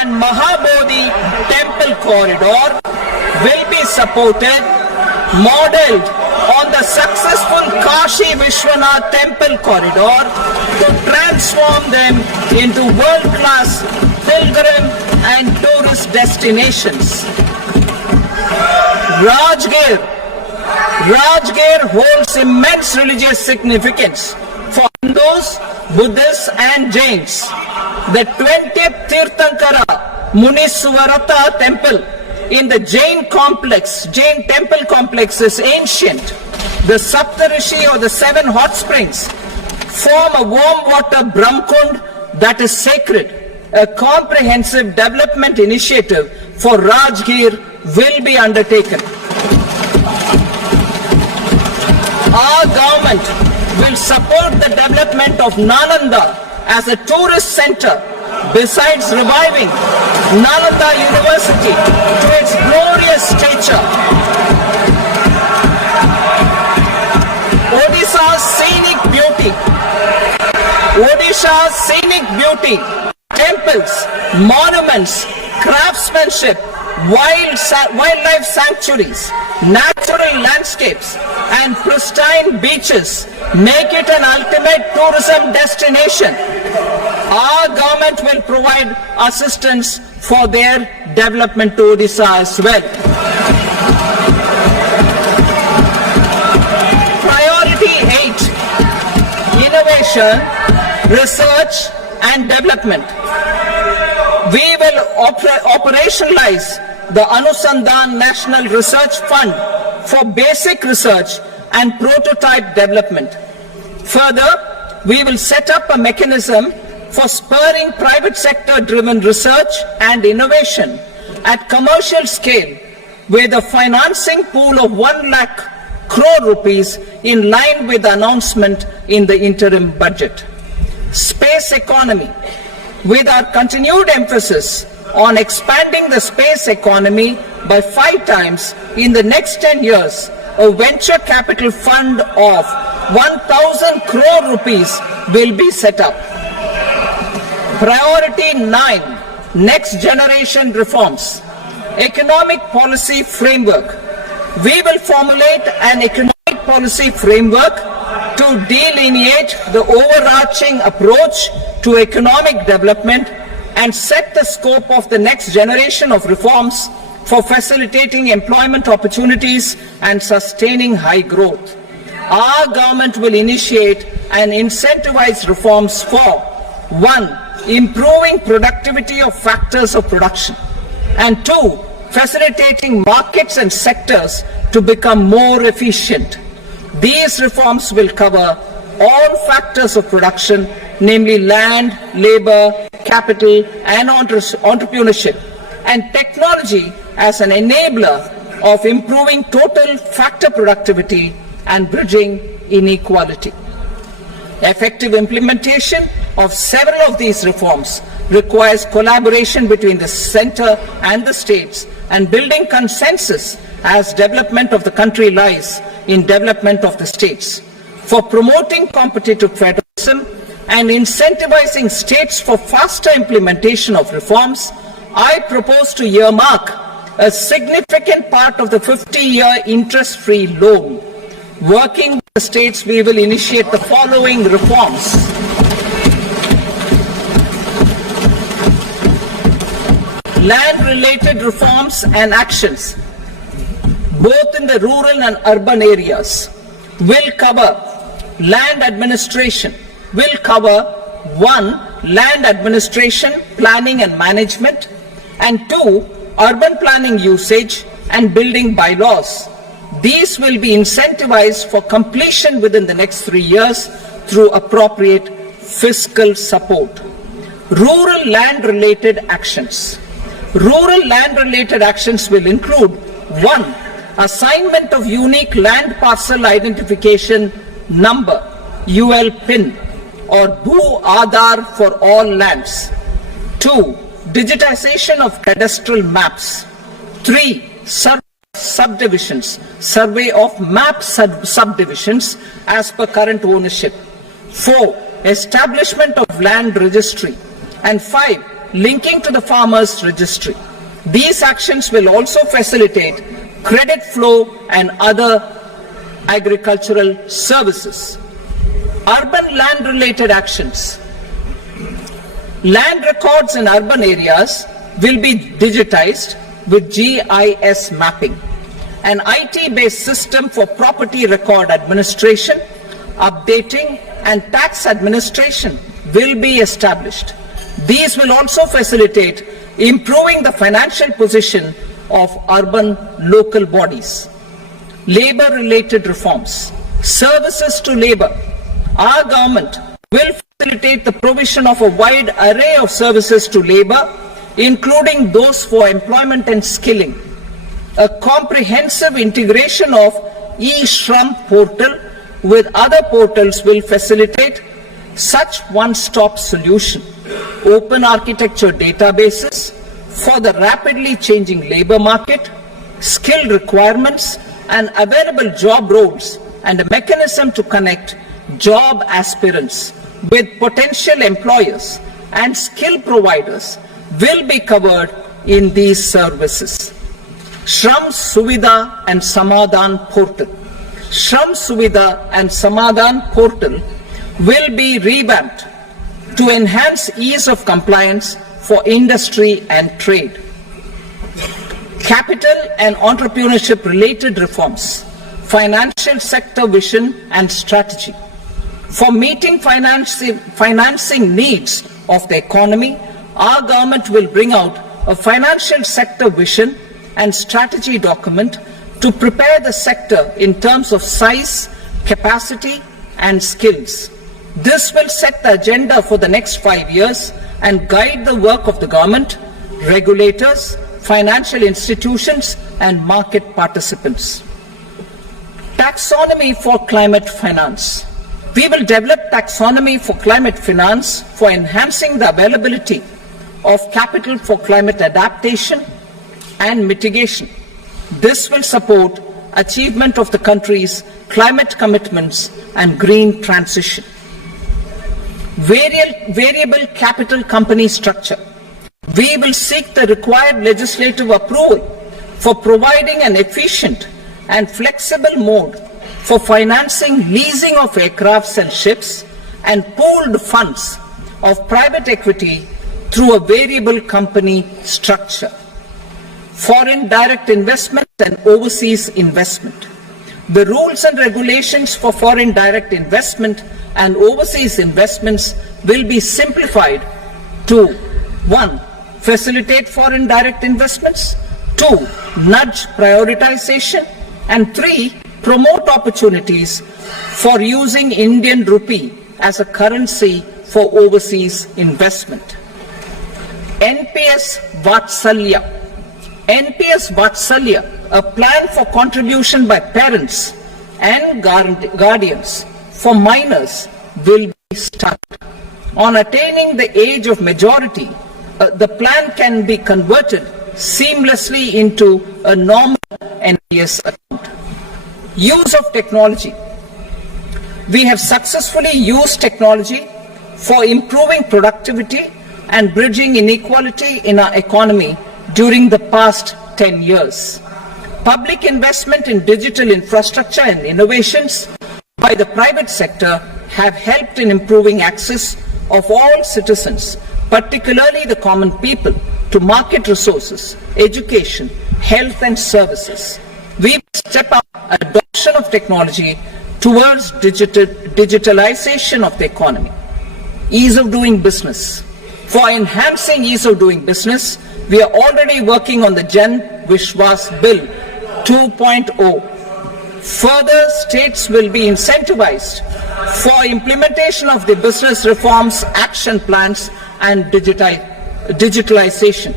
and Mahabodhi Temple Corridor will be supported, modeled on the successful Kashi Vishwanath Temple Corridor to transform them into world-class pilgrim and tourist destinations. Rajgir holds immense religious significance for Hindus, Buddhists and Jains. The 20th Tirthankara Muniswarata Temple in the Jain temple complex is ancient. The Saptarishi or the 7 hot springs form a warm water Brahmkund that is sacred. A comprehensive development initiative for Rajgir will be undertaken. Our government will support the development of Nalanda as a tourist center, besides reviving Nalanda University to its glorious stature. Odisha's scenic beauty, temples, monuments, craftsmanship, wildlife sanctuaries, natural landscapes and pristine beaches make it an ultimate tourism destination. Our government will provide assistance for their development to Odisha as well. Priority 8, innovation, research and development. We will operationalize the Anusandhan National Research Fund for basic research and prototype development. Further, we will set up a mechanism for spurring private sector driven research and innovation at commercial scale with a financing pool of 1 lakh crore rupees in line with the announcement in the interim budget. Space economy. With our continued emphasis on expanding the space economy by 5 times in the next 10 years, a venture capital fund of 1,000 crore rupees will be set up. Priority 9, next generation reforms. Economic policy framework. We will formulate an economic policy framework to delineate the overarching approach to economic development and set the scope of the next generation of reforms for facilitating employment opportunities and sustaining high growth. Our government will initiate and incentivize reforms for 1. Improving productivity of factors of production, and 2. Facilitating markets and sectors to become more efficient. These reforms will cover all factors of production, namely land, labor, capital and entrepreneurship, and technology as an enabler of improving total factor productivity and bridging inequality. Effective implementation of several of these reforms requires collaboration between the center and the states and building consensus as development of the country lies in development of the states. For promoting competitive federalism and incentivizing states for faster implementation of reforms, I propose to earmark a significant part of the 50-year interest-free loan. Working with the states, we will initiate the following reforms. land-related reforms and actions, both in the rural and urban areas, will cover land administration, will cover 1. Land administration, planning and management, and 2. Urban planning usage and building bylaws. These will be incentivized for completion within the next 3 years through appropriate fiscal support. Rural land-related actions. Rural land-related actions will include 1. Assignment of unique land parcel identification number, UL PIN, or Bhu Aadhaar for all lands. 2. Digitization of cadastral maps. 3. Subdivisions, survey of map subdivisions as per current ownership. 4. Establishment of land registry. And 5. Linking to the farmers registry. These actions will also facilitate credit flow and other agricultural services. Urban land related actions. Land records in urban areas will be digitized with GIS mapping. An IT-based system for property record administration, updating, and tax administration will be established. These will also facilitate improving the financial position of urban local bodies. Labor-related reforms. Services to labor. Our government will facilitate the provision of a wide array of services to labor, including those for employment and skilling. A comprehensive integration of e-Shram portal with other portals will facilitate such one-stop solution. Open architecture databases for the rapidly changing labor market, skill requirements, and available job roles, and a mechanism to connect job aspirants with potential employers and skill providers will be covered in these services. Shram Suvidha and Samadhan portal. Shram Suvidha and Samadhan portal will be revamped to enhance ease of compliance for industry and trade. Capital and entrepreneurship related reforms. Financial sector vision and strategy. For meeting financing needs of the economy, our government will bring out a financial sector vision and strategy document to prepare the sector in terms of size, capacity, and skills. This will set the agenda for the next 5 years and guide the work of the government, regulators, financial institutions, and market participants. Taxonomy for climate finance. We will develop taxonomy for climate finance for enhancing the availability of capital for climate adaptation and mitigation. This will support achievement of the country's climate commitments and green transition. Variable capital company structure. We will seek the required legislative approval for providing an efficient and flexible mode for financing leasing of aircrafts and ships and pooled funds of private equity through a variable company structure. Foreign direct investment and overseas investment. The rules and regulations for foreign direct investment and overseas investments will be simplified to 1. Facilitate foreign direct investments, 2. Nudge prioritization, and 3. Promote opportunities for using Indian rupee as a currency for overseas investment. NPS Vatsalya. NPS Vatsalya, a plan for contribution by parents and guardians for minors, will be started. On attaining the age of majority, the plan can be converted seamlessly into a normal NPS account. Use of technology. We have successfully used technology for improving productivity and bridging inequality in our economy during the past 10 years. Public investment in digital infrastructure and innovations by the private sector have helped in improving access of all citizens, particularly the common people, to market resources, education, health and services. We step up adoption of technology towards digitalization of the economy. Ease of doing business. For enhancing ease of doing business, we are already working on the Jan Vishwas Bill 2.0. Further, states will be incentivized for implementation of the business reforms, action plans and digitalization.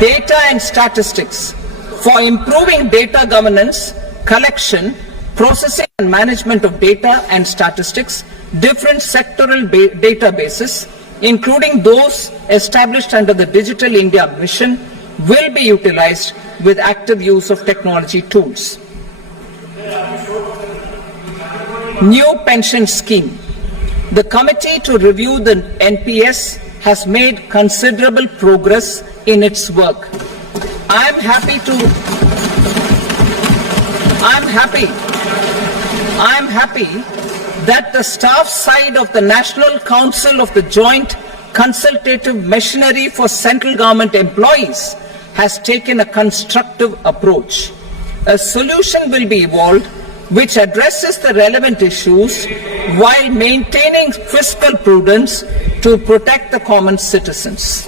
Data and statistics. For improving data governance, collection, processing and management of data and statistics, different sectoral databases, including those established under the Digital India Mission, will be utilized with active use of technology tools. New pension scheme. The committee to review the NPS has made considerable progress in its work. I am happy that the staff side of the National Council of the Joint Consultative Machinery for Central Government Employees has taken a constructive approach. A solution will be evolved which addresses the relevant issues while maintaining fiscal prudence to protect the common citizens.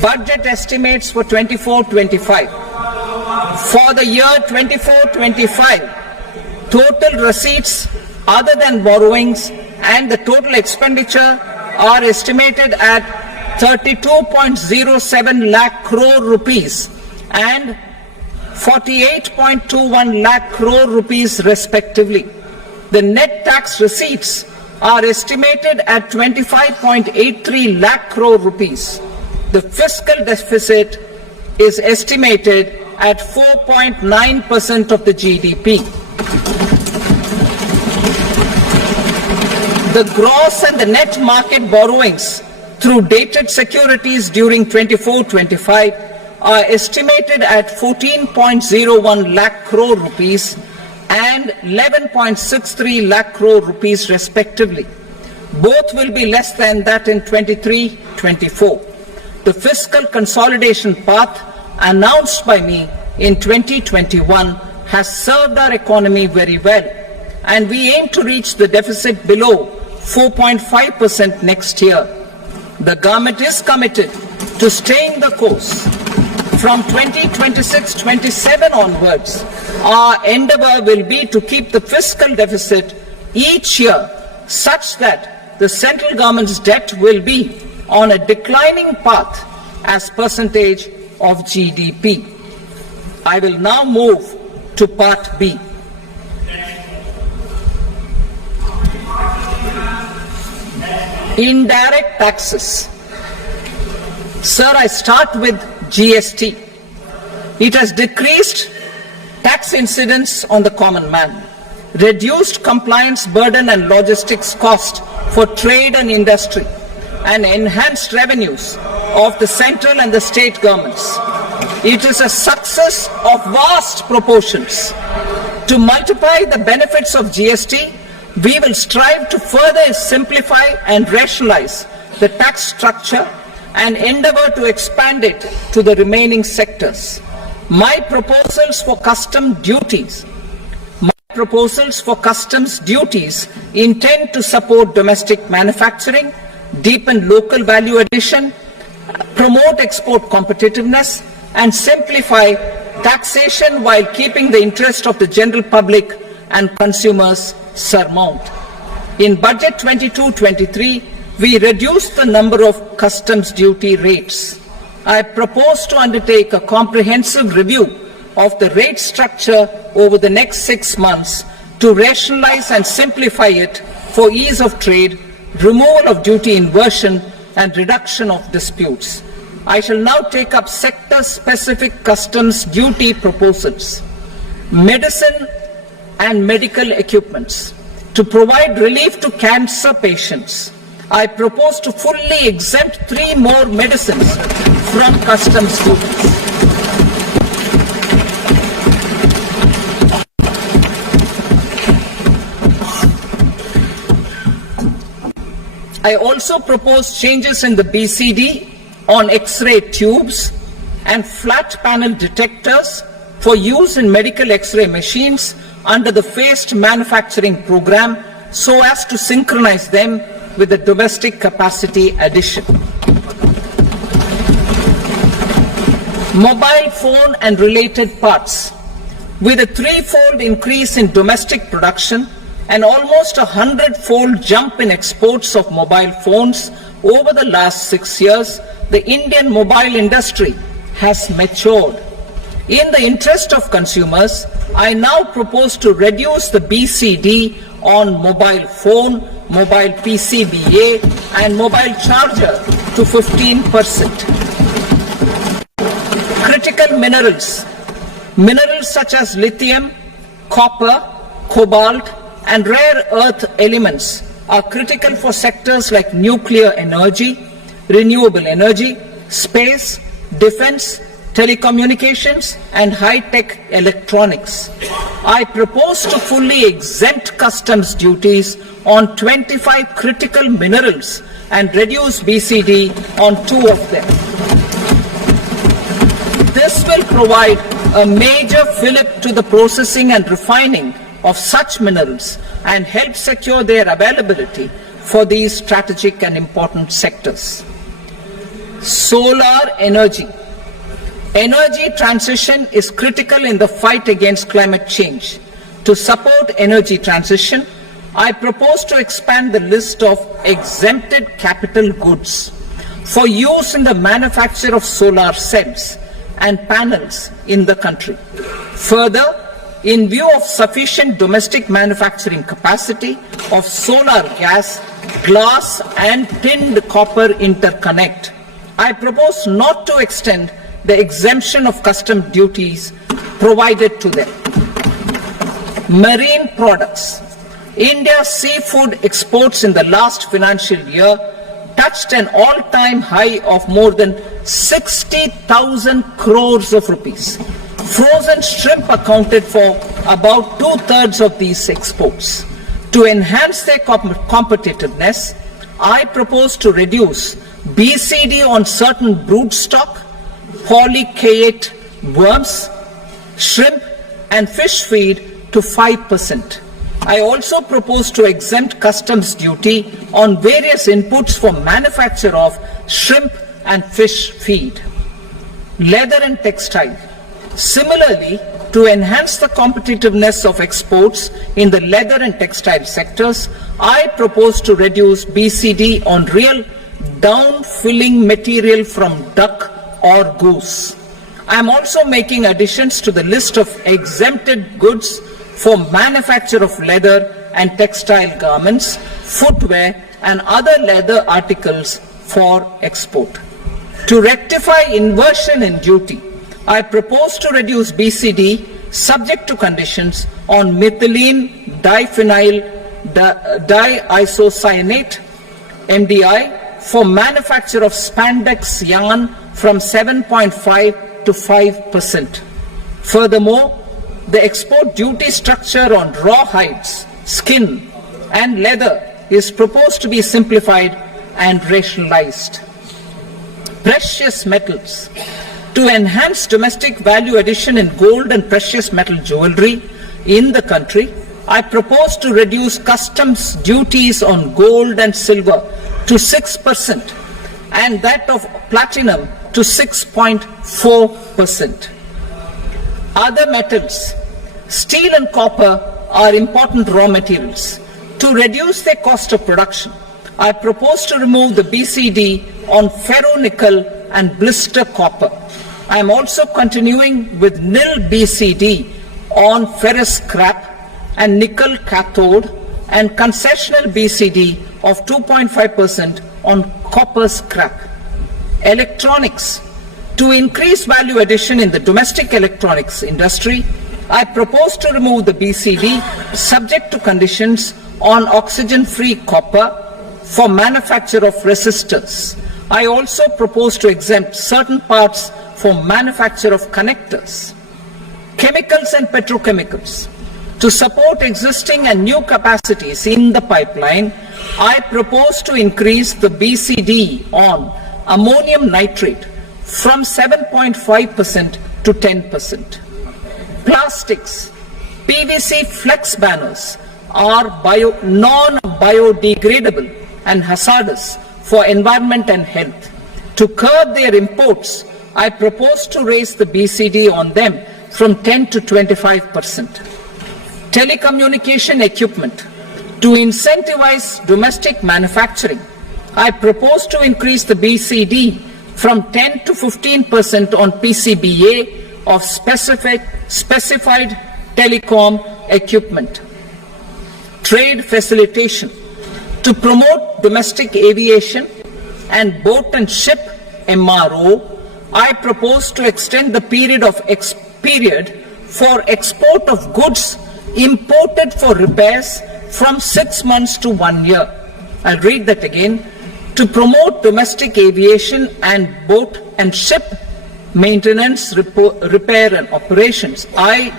Budget estimates for 24-25. For the year 24-25, total receipts other than borrowings and the total expenditure are estimated at 32.07 lakh crore rupees and 48.21 lakh crore rupees respectively. The net tax receipts are estimated at 25.83 lakh crore rupees. The fiscal deficit is estimated at 4.9% of the GDP. The gross and the net market borrowings through dated securities during 24-25 are estimated at 14.01 lakh crore rupees and 11.63 lakh crore rupees respectively. Both will be less than that in 23-24. The fiscal consolidation path announced by me in 2021 has served our economy very well, and we aim to reach the deficit below 4.5% next year. The government is committed to staying the course. From 2026-27 onwards, our endeavor will be to keep the fiscal deficit each year such that the central government's debt will be on a declining path as percentage of GDP. I will now move to Part B. Indirect taxes. Sir, I start with GST. It has decreased tax incidence on the common man, reduced compliance burden and logistics cost for trade and industry, and enhanced revenues of the central and the state governments. It is a success of vast proportions. To multiply the benefits of GST, we will strive to further simplify and rationalize the tax structure and endeavor to expand it to the remaining sectors. My proposals for customs duties intend to support domestic manufacturing, deepen local value addition, promote export competitiveness, and simplify taxation while keeping the interest of the general public and consumers surmount. In Budget 22-23, we reduced the number of customs duty rates. I propose to undertake a comprehensive review of the rate structure over the next 6 months to rationalize and simplify it for ease of trade, removal of duty inversion, and reduction of disputes. I shall now take up sector-specific customs duty proposals. Medicine and medical equipments. To provide relief to cancer patients, I propose to fully exempt 3 more medicines from customs duties. I also propose changes in the BCD on X-ray tubes and flat panel detectors for use in medical X-ray machines under the phased manufacturing program so as to synchronize them with the domestic capacity addition. Mobile phone and related parts. With a threefold increase in domestic production and almost 100-fold jump in exports of mobile phones over the last 6 years, the Indian mobile industry has matured. In the interest of consumers, I now propose to reduce the BCD on mobile phone, mobile PCBA and mobile charger to 15%. Critical minerals. Minerals such as lithium, copper, cobalt and rare earth elements are critical for sectors like nuclear energy, renewable energy, space, defense, telecommunications and high-tech electronics. I propose to fully exempt customs duties on 25 critical minerals and reduce BCD on 2 of them. This will provide a major fillip to the processing and refining of such minerals and help secure their availability for these strategic and important sectors. Solar energy. Energy transition is critical in the fight against climate change. To support energy transition, I propose to expand the list of exempted capital goods for use in the manufacture of solar cells and panels in the country. Further, in view of sufficient domestic manufacturing capacity of solar gas, glass and tinned copper interconnect, I propose not to extend the exemption of custom duties provided to them. Marine products. India's seafood exports in the last financial year touched an all-time high of more than 60,000 crores of rupees. Frozen shrimp accounted for about 2/3 of these exports. To enhance their competitiveness, I propose to reduce BCD on certain broodstock, polychaete worms, shrimp and fish feed to 5%. I also propose to exempt customs duty on various inputs for manufacture of shrimp and fish feed. Leather and textile. Similarly, to enhance the competitiveness of exports in the leather and textile sectors, I propose to reduce BCD on real down-filling material from duck or goose. I am also making additions to the list of exempted goods for manufacture of leather and textile garments, footwear and other leather articles for export. To rectify inversion in duty, I propose to reduce BCD subject to conditions on methylene diphenyl diisocyanate MDI for manufacture of spandex yarn from 7.5 to 5%. Furthermore, the export duty structure on raw hides, skin and leather is proposed to be simplified and rationalized. Precious metals. To enhance domestic value addition in gold and precious metal jewelry in the country, I propose to reduce customs duties on gold and silver to 6% and that of platinum to 6.4%. Other metals. Steel and copper are important raw materials. To reduce their cost of production, I propose to remove the BCD on ferronickel and blister copper. I am also continuing with nil BCD on ferrous scrap and nickel cathode and concessional BCD of 2.5% on copper scrap. Electronics. To increase value addition in the domestic electronics industry, I propose to remove the BCD subject to conditions on oxygen-free copper for manufacture of resistors. I also propose to exempt certain parts for manufacture of connectors. Chemicals and petrochemicals. To support existing and new capacities in the pipeline, I propose to increase the BCD on ammonium nitrate from 7.5% to 10%. Plastics, PVC flex banners are non-biodegradable and hazardous for environment and health. To curb their imports, I propose to raise the BCD on them from 10 to 25%. Telecommunication equipment. To incentivize domestic manufacturing, I propose to increase the BCD from 10 to 15% on PCBA of specified telecom equipment. Trade facilitation. To promote domestic aviation and boat and ship MRO, I propose to extend the period for export of goods imported for repairs from 6 months to 1 year. I'll read that again. To promote domestic aviation and boat and ship maintenance, repair and operations, I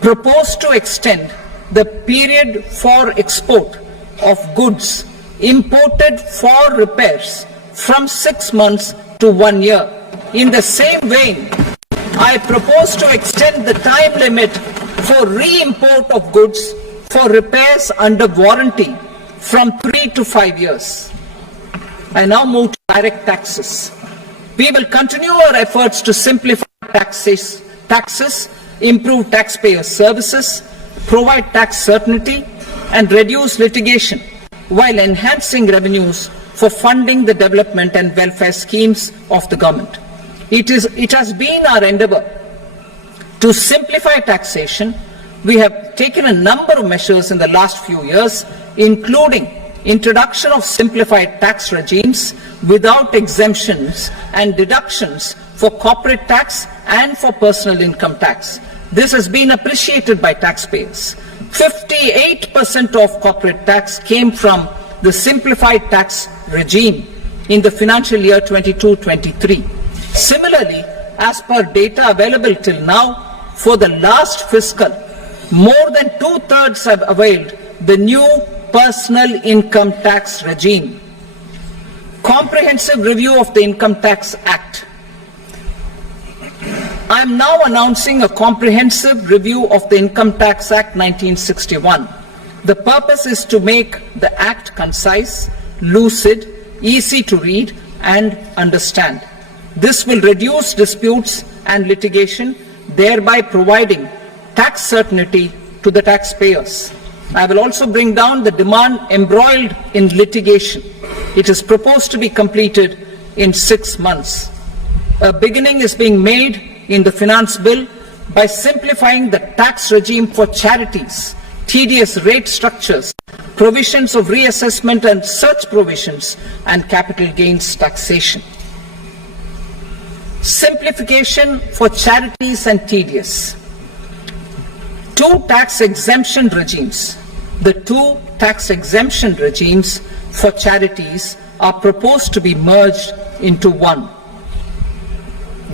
propose to extend the period for export of goods imported for repairs from 6 months to 1 year. In the same vein, I propose to extend the time limit for re-import of goods for repairs under warranty from 3 to 5 years. I now move to direct taxes. We will continue our efforts to simplify taxes, improve taxpayer services, provide tax certainty, and reduce litigation while enhancing revenues for funding the development and welfare schemes of the government. It has been our endeavor to simplify taxation. We have taken a number of measures in the last few years, including introduction of simplified tax regimes without exemptions and deductions for corporate tax and for personal income tax. This has been appreciated by taxpayers. 58% of corporate tax came from the simplified tax regime in the financial year 22-23. Similarly, as per data available till now, for the last fiscal, more than 2/3 have availed the new personal income tax regime. Comprehensive review of the Income Tax Act. I am now announcing a comprehensive review of the Income Tax Act 1961. The purpose is to make the Act concise, lucid, easy to read and understand. This will reduce disputes and litigation, thereby providing tax certainty to the taxpayers. I will also bring down the demand embroiled in litigation. It is proposed to be completed in 6 months. A beginning is being made in the finance bill by simplifying the tax regime for charities, tedious rate structures, provisions of reassessment and such provisions, and capital gains taxation. Simplification for charities and tedious. The two tax exemption regimes for charities are proposed to be merged into one.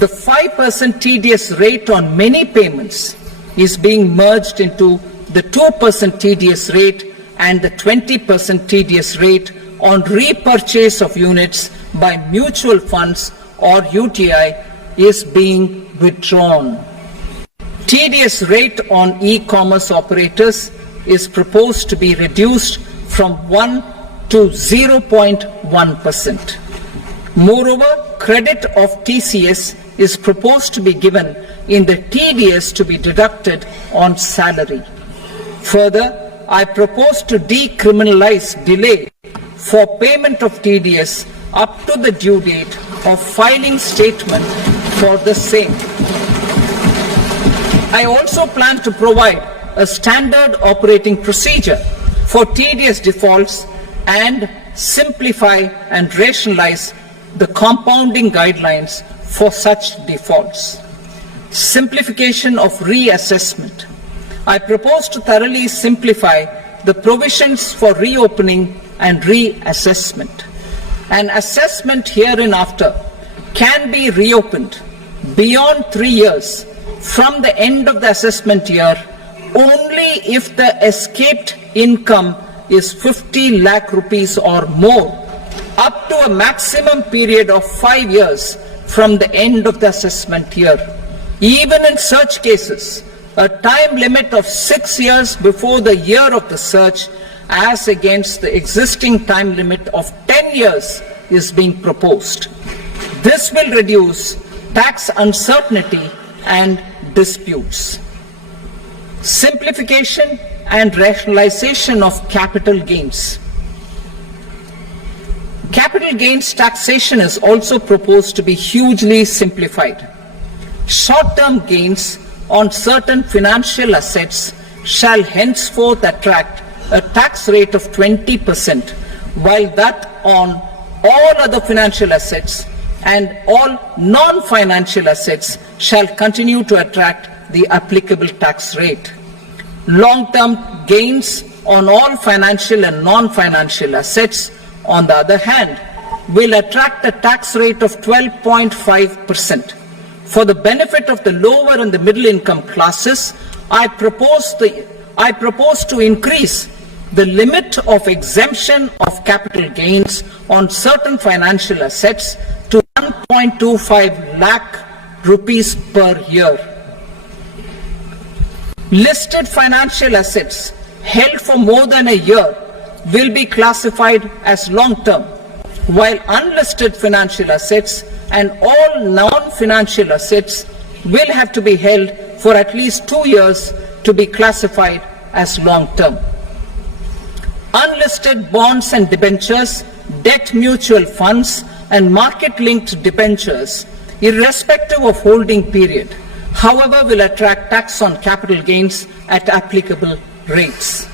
The 5% TDS rate on many payments is being merged into the 2% TDS rate, and the 20% TDS rate on repurchase of units by mutual funds or UTI is being withdrawn. TDS rate on e-commerce operators is proposed to be reduced from 1 to 0.1%. Moreover, credit of TCS is proposed to be given in the TDS to be deducted on salary. Further, I propose to decriminalize delay for payment of TDS up to the due date of filing statement for the same. I also plan to provide a standard operating procedure for TDS defaults and simplify and rationalize the compounding guidelines for such defaults. Simplification of reassessment. I propose to thoroughly simplify the provisions for reopening and reassessment. An assessment hereinafter can be reopened beyond 3 years from the end of the assessment year only if the escaped income is 50 lakh rupees or more, up to a maximum period of 5 years from the end of the assessment year. Even in such cases, a time limit of 6 years before the year of the search, as against the existing time limit of 10 years, is being proposed. This will reduce tax uncertainty and disputes. Simplification and rationalization of capital gains. Capital gains taxation is also proposed to be hugely simplified. Short-term gains on certain financial assets shall henceforth attract a tax rate of 20%, while that on all other financial assets and all non-financial assets shall continue to attract the applicable tax rate. Long-term gains on all financial and non-financial assets, on the other hand, will attract a tax rate of 12.5%. For the benefit of the lower and the middle income classes, I propose to increase the limit of exemption of capital gains on certain financial assets to 1.25 lakh rupees per year. Listed financial assets held for more than a year will be classified as long-term, while unlisted financial assets and all non-financial assets will have to be held for at least 2 years to be classified as long-term. Unlisted bonds and debentures, debt mutual funds and market-linked debentures, irrespective of holding period, however, will attract tax on capital gains at applicable rates.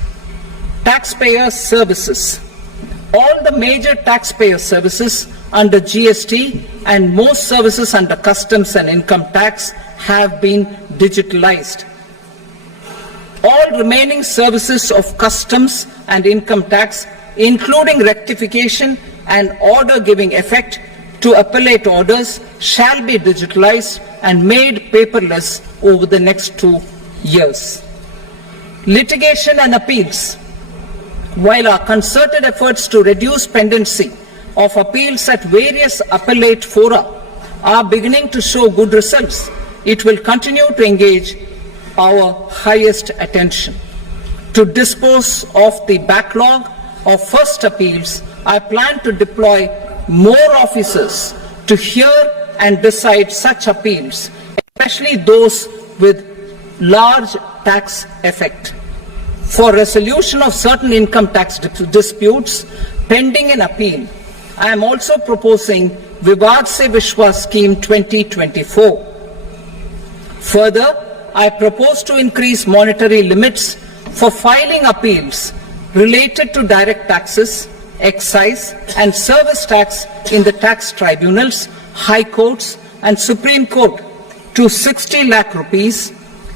Taxpayer services. All the major taxpayer services under GST and most services under customs and income tax have been digitalized. All remaining services of customs and income tax, including rectification and order giving effect to appellate orders, shall be digitalized and made paperless over the next 2 years. Litigation and appeals. While our concerted efforts to reduce pendency of appeals at various appellate fora are beginning to show good results, it will continue to engage our highest attention. To dispose of the backlog of first appeals, I plan to deploy more officers to hear and decide such appeals, especially those with large tax effect. For resolution of certain income tax disputes pending an appeal, I am also proposing Vivad Se Vishwas Scheme 2024. Further, I propose to increase monetary limits for filing appeals related to direct taxes, excise and service tax in the tax tribunals, high courts and Supreme Court to 60 lakh rupees,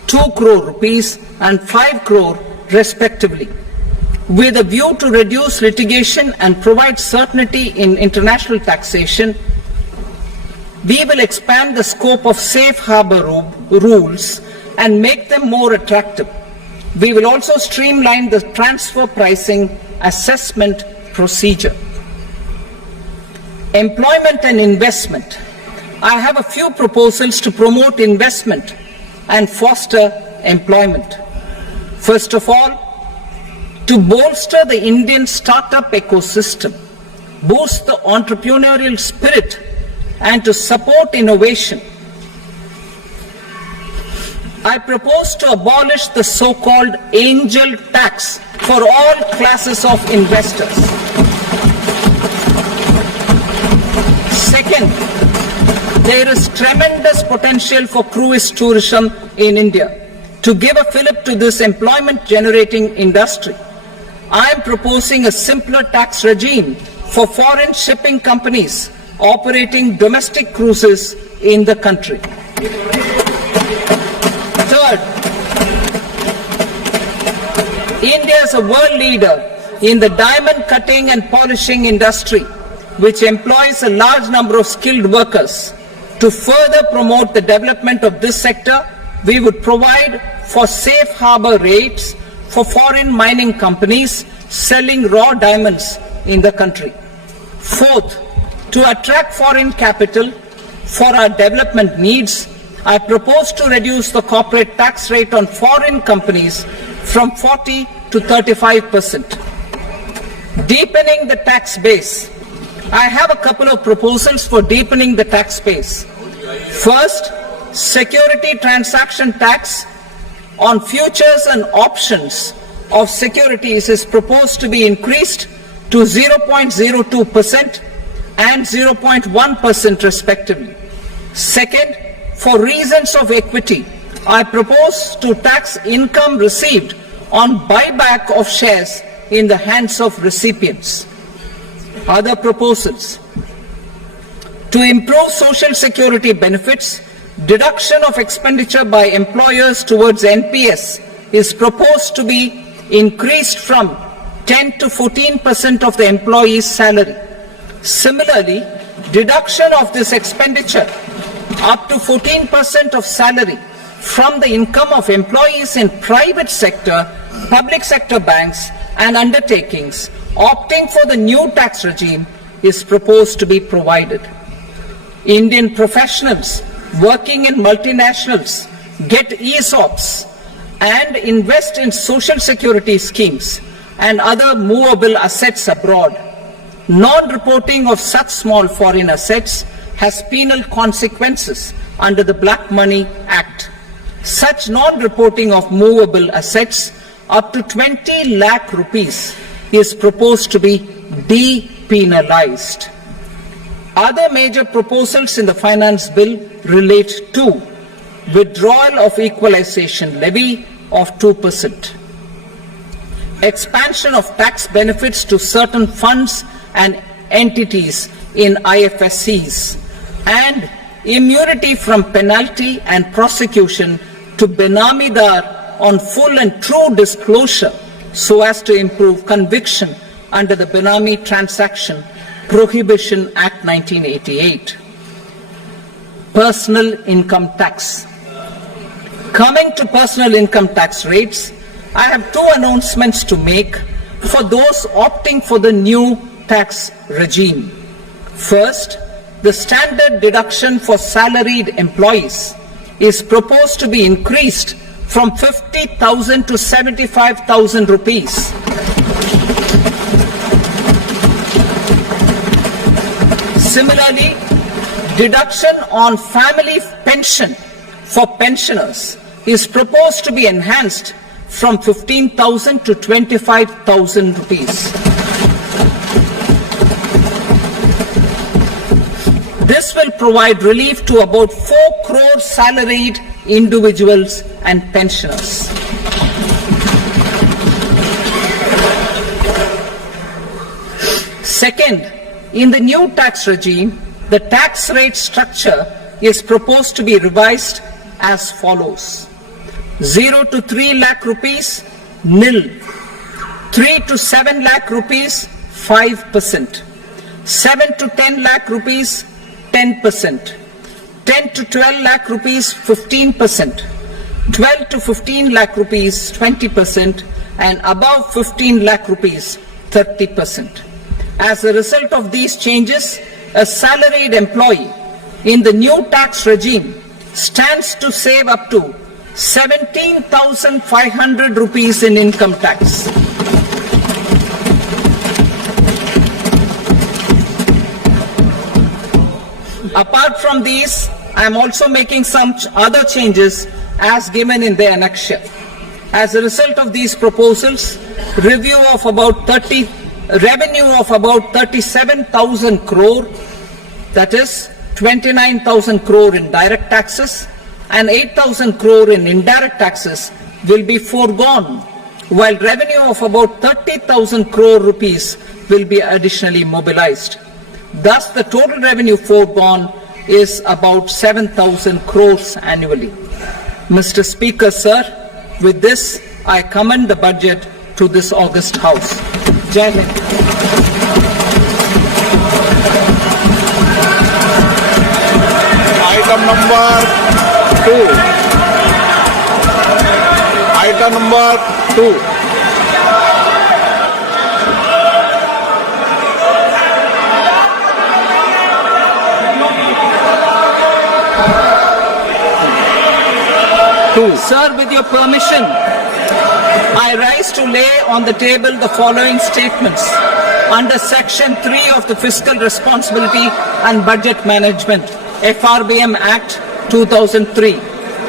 2 crore rupees and 5 crore respectively, with a view to reduce litigation and provide certainty in international taxation. We will expand the scope of safe harbor rules and make them more attractive. We will also streamline the transfer pricing assessment procedure. Employment and investment. I have a few proposals to promote investment and foster employment. First of all, to bolster the Indian startup ecosystem, boost the entrepreneurial spirit, and to support innovation, I propose to abolish the so-called angel tax for all classes of investors. Second, there is tremendous potential for cruise tourism in India. To give a fillip to this employment-generating industry, I am proposing a simpler tax regime for foreign shipping companies operating domestic cruises in the country. Third, India is a world leader in the diamond cutting and polishing industry, which employs a large number of skilled workers. To further promote the development of this sector, we would provide for safe harbor rates for foreign mining companies selling raw diamonds in the country. Fourth, to attract foreign capital for our development needs, I propose to reduce the corporate tax rate on foreign companies from 40 to 35%. Deepening the tax base. I have a couple of proposals for deepening the tax base. First, security transaction tax on futures and options of securities is proposed to be increased to 0.02% and 0.1% respectively. Second, for reasons of equity, I propose to tax income received on buyback of shares in the hands of recipients. Other proposals. To improve social security benefits, deduction of expenditure by employers towards NPS is proposed to be increased from 10 to 14% of the employee's salary. Similarly, deduction of this expenditure up to 14% of salary from the income of employees in private sector, public sector banks and undertakings opting for the new tax regime is proposed to be provided. Indian professionals working in multinationals get ESOPs and invest in social security schemes and other movable assets abroad. Non-reporting of such small foreign assets has penal consequences under the Black Money Act. Such non-reporting of movable assets up to 20 lakh rupees is proposed to be depenalized. Other major proposals in the finance bill relate to withdrawal of equalization levy of 2%, expansion of tax benefits to certain funds and entities in IFSCs, and immunity from penalty and prosecution to Benamidar on full and true disclosure so as to improve conviction under the Benami Transaction Prohibition Act 1988. Personal income tax. Coming to personal income tax rates, I have two announcements to make for those opting for the new tax regime. First, the standard deduction for salaried employees is proposed to be increased from 50,000 to 75,000 rupees. Similarly, deduction on family pension for pensioners is proposed to be enhanced from 15,000 to 25,000 rupees. This will provide relief to about 4 crore salaried individuals and pensioners. Second, in the new tax regime, the tax rate structure is proposed to be revised as follows. 0 to 3 lakh rupees, nil. 3 to 7 lakh rupees, 5%. 7 to 10 lakh rupees, 10%. 10 to 12 lakh rupees, 15%. 12 to 15 lakh rupees, 20%. And above 15 lakh rupees, 30%. As a result of these changes, a salaried employee in the new tax regime stands to save up to 17,500 rupees in income tax. Apart from these, I am also making some other changes as given in the annexure. As a result of these proposals, revenue of about 37,000 crore, that is 29,000 crore in direct taxes and 8,000 crore in indirect taxes will be foregone, while revenue of about 30,000 crore rupees will be additionally mobilized. Thus, the total revenue foregone is about 7,000 crores annually. Mr. Speaker, sir, with this, I commend the budget to this august House. Jai Hind. Item number 2. Item number 2. 2. Sir, with your permission, I rise to lay on the table the following statements under Section 3 of the Fiscal Responsibility and Budget Management, FRBM Act 2003,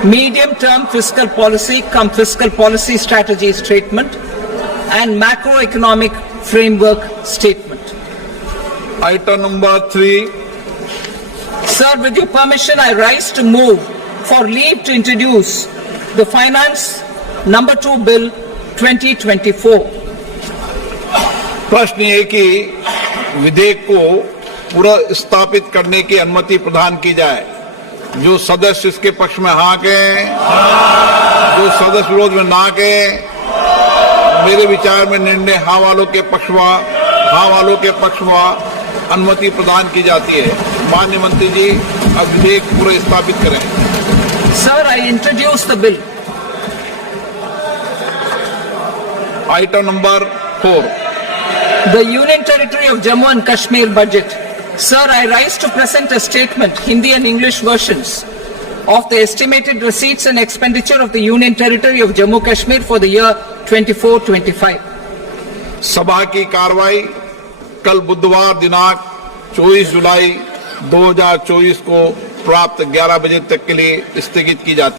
Medium-Term Fiscal Policy cum Fiscal Policy Strategy Statement and Macroeconomic Framework Statement. Item number 3. Sir, with your permission, I rise to move for leave to introduce the Finance Number 2 Bill 2024. प्रश्न ये कि विधेयक को पुनर्स्थापित करने की अनुमति प्रदान की जाए। जो सदस्य इसके पक्ष में हाँ कहें, जो सदस्य विरोध में ना कहें। मेरे विचार में निर्णय हाँ वालों के पक्ष में अनुमति प्रदान की जाती है। माननीय मंत्री जी, अब विधेयक पुनर्स्थापित करें। Sir, I introduce the bill. Item number 4। The Union Territory of Jammu and Kashmir budget. Sir, I rise to present a statement, Hindi and English versions, of the estimated receipts and expenditure of the Union Territory of Jammu Kashmir for the year 24-25. सभा की कार्रवाई कल बुधवार दिनांक 24 जुलाई 2024 को प्राप्त 11 बजे तक के लिए स्थगित की जाती है।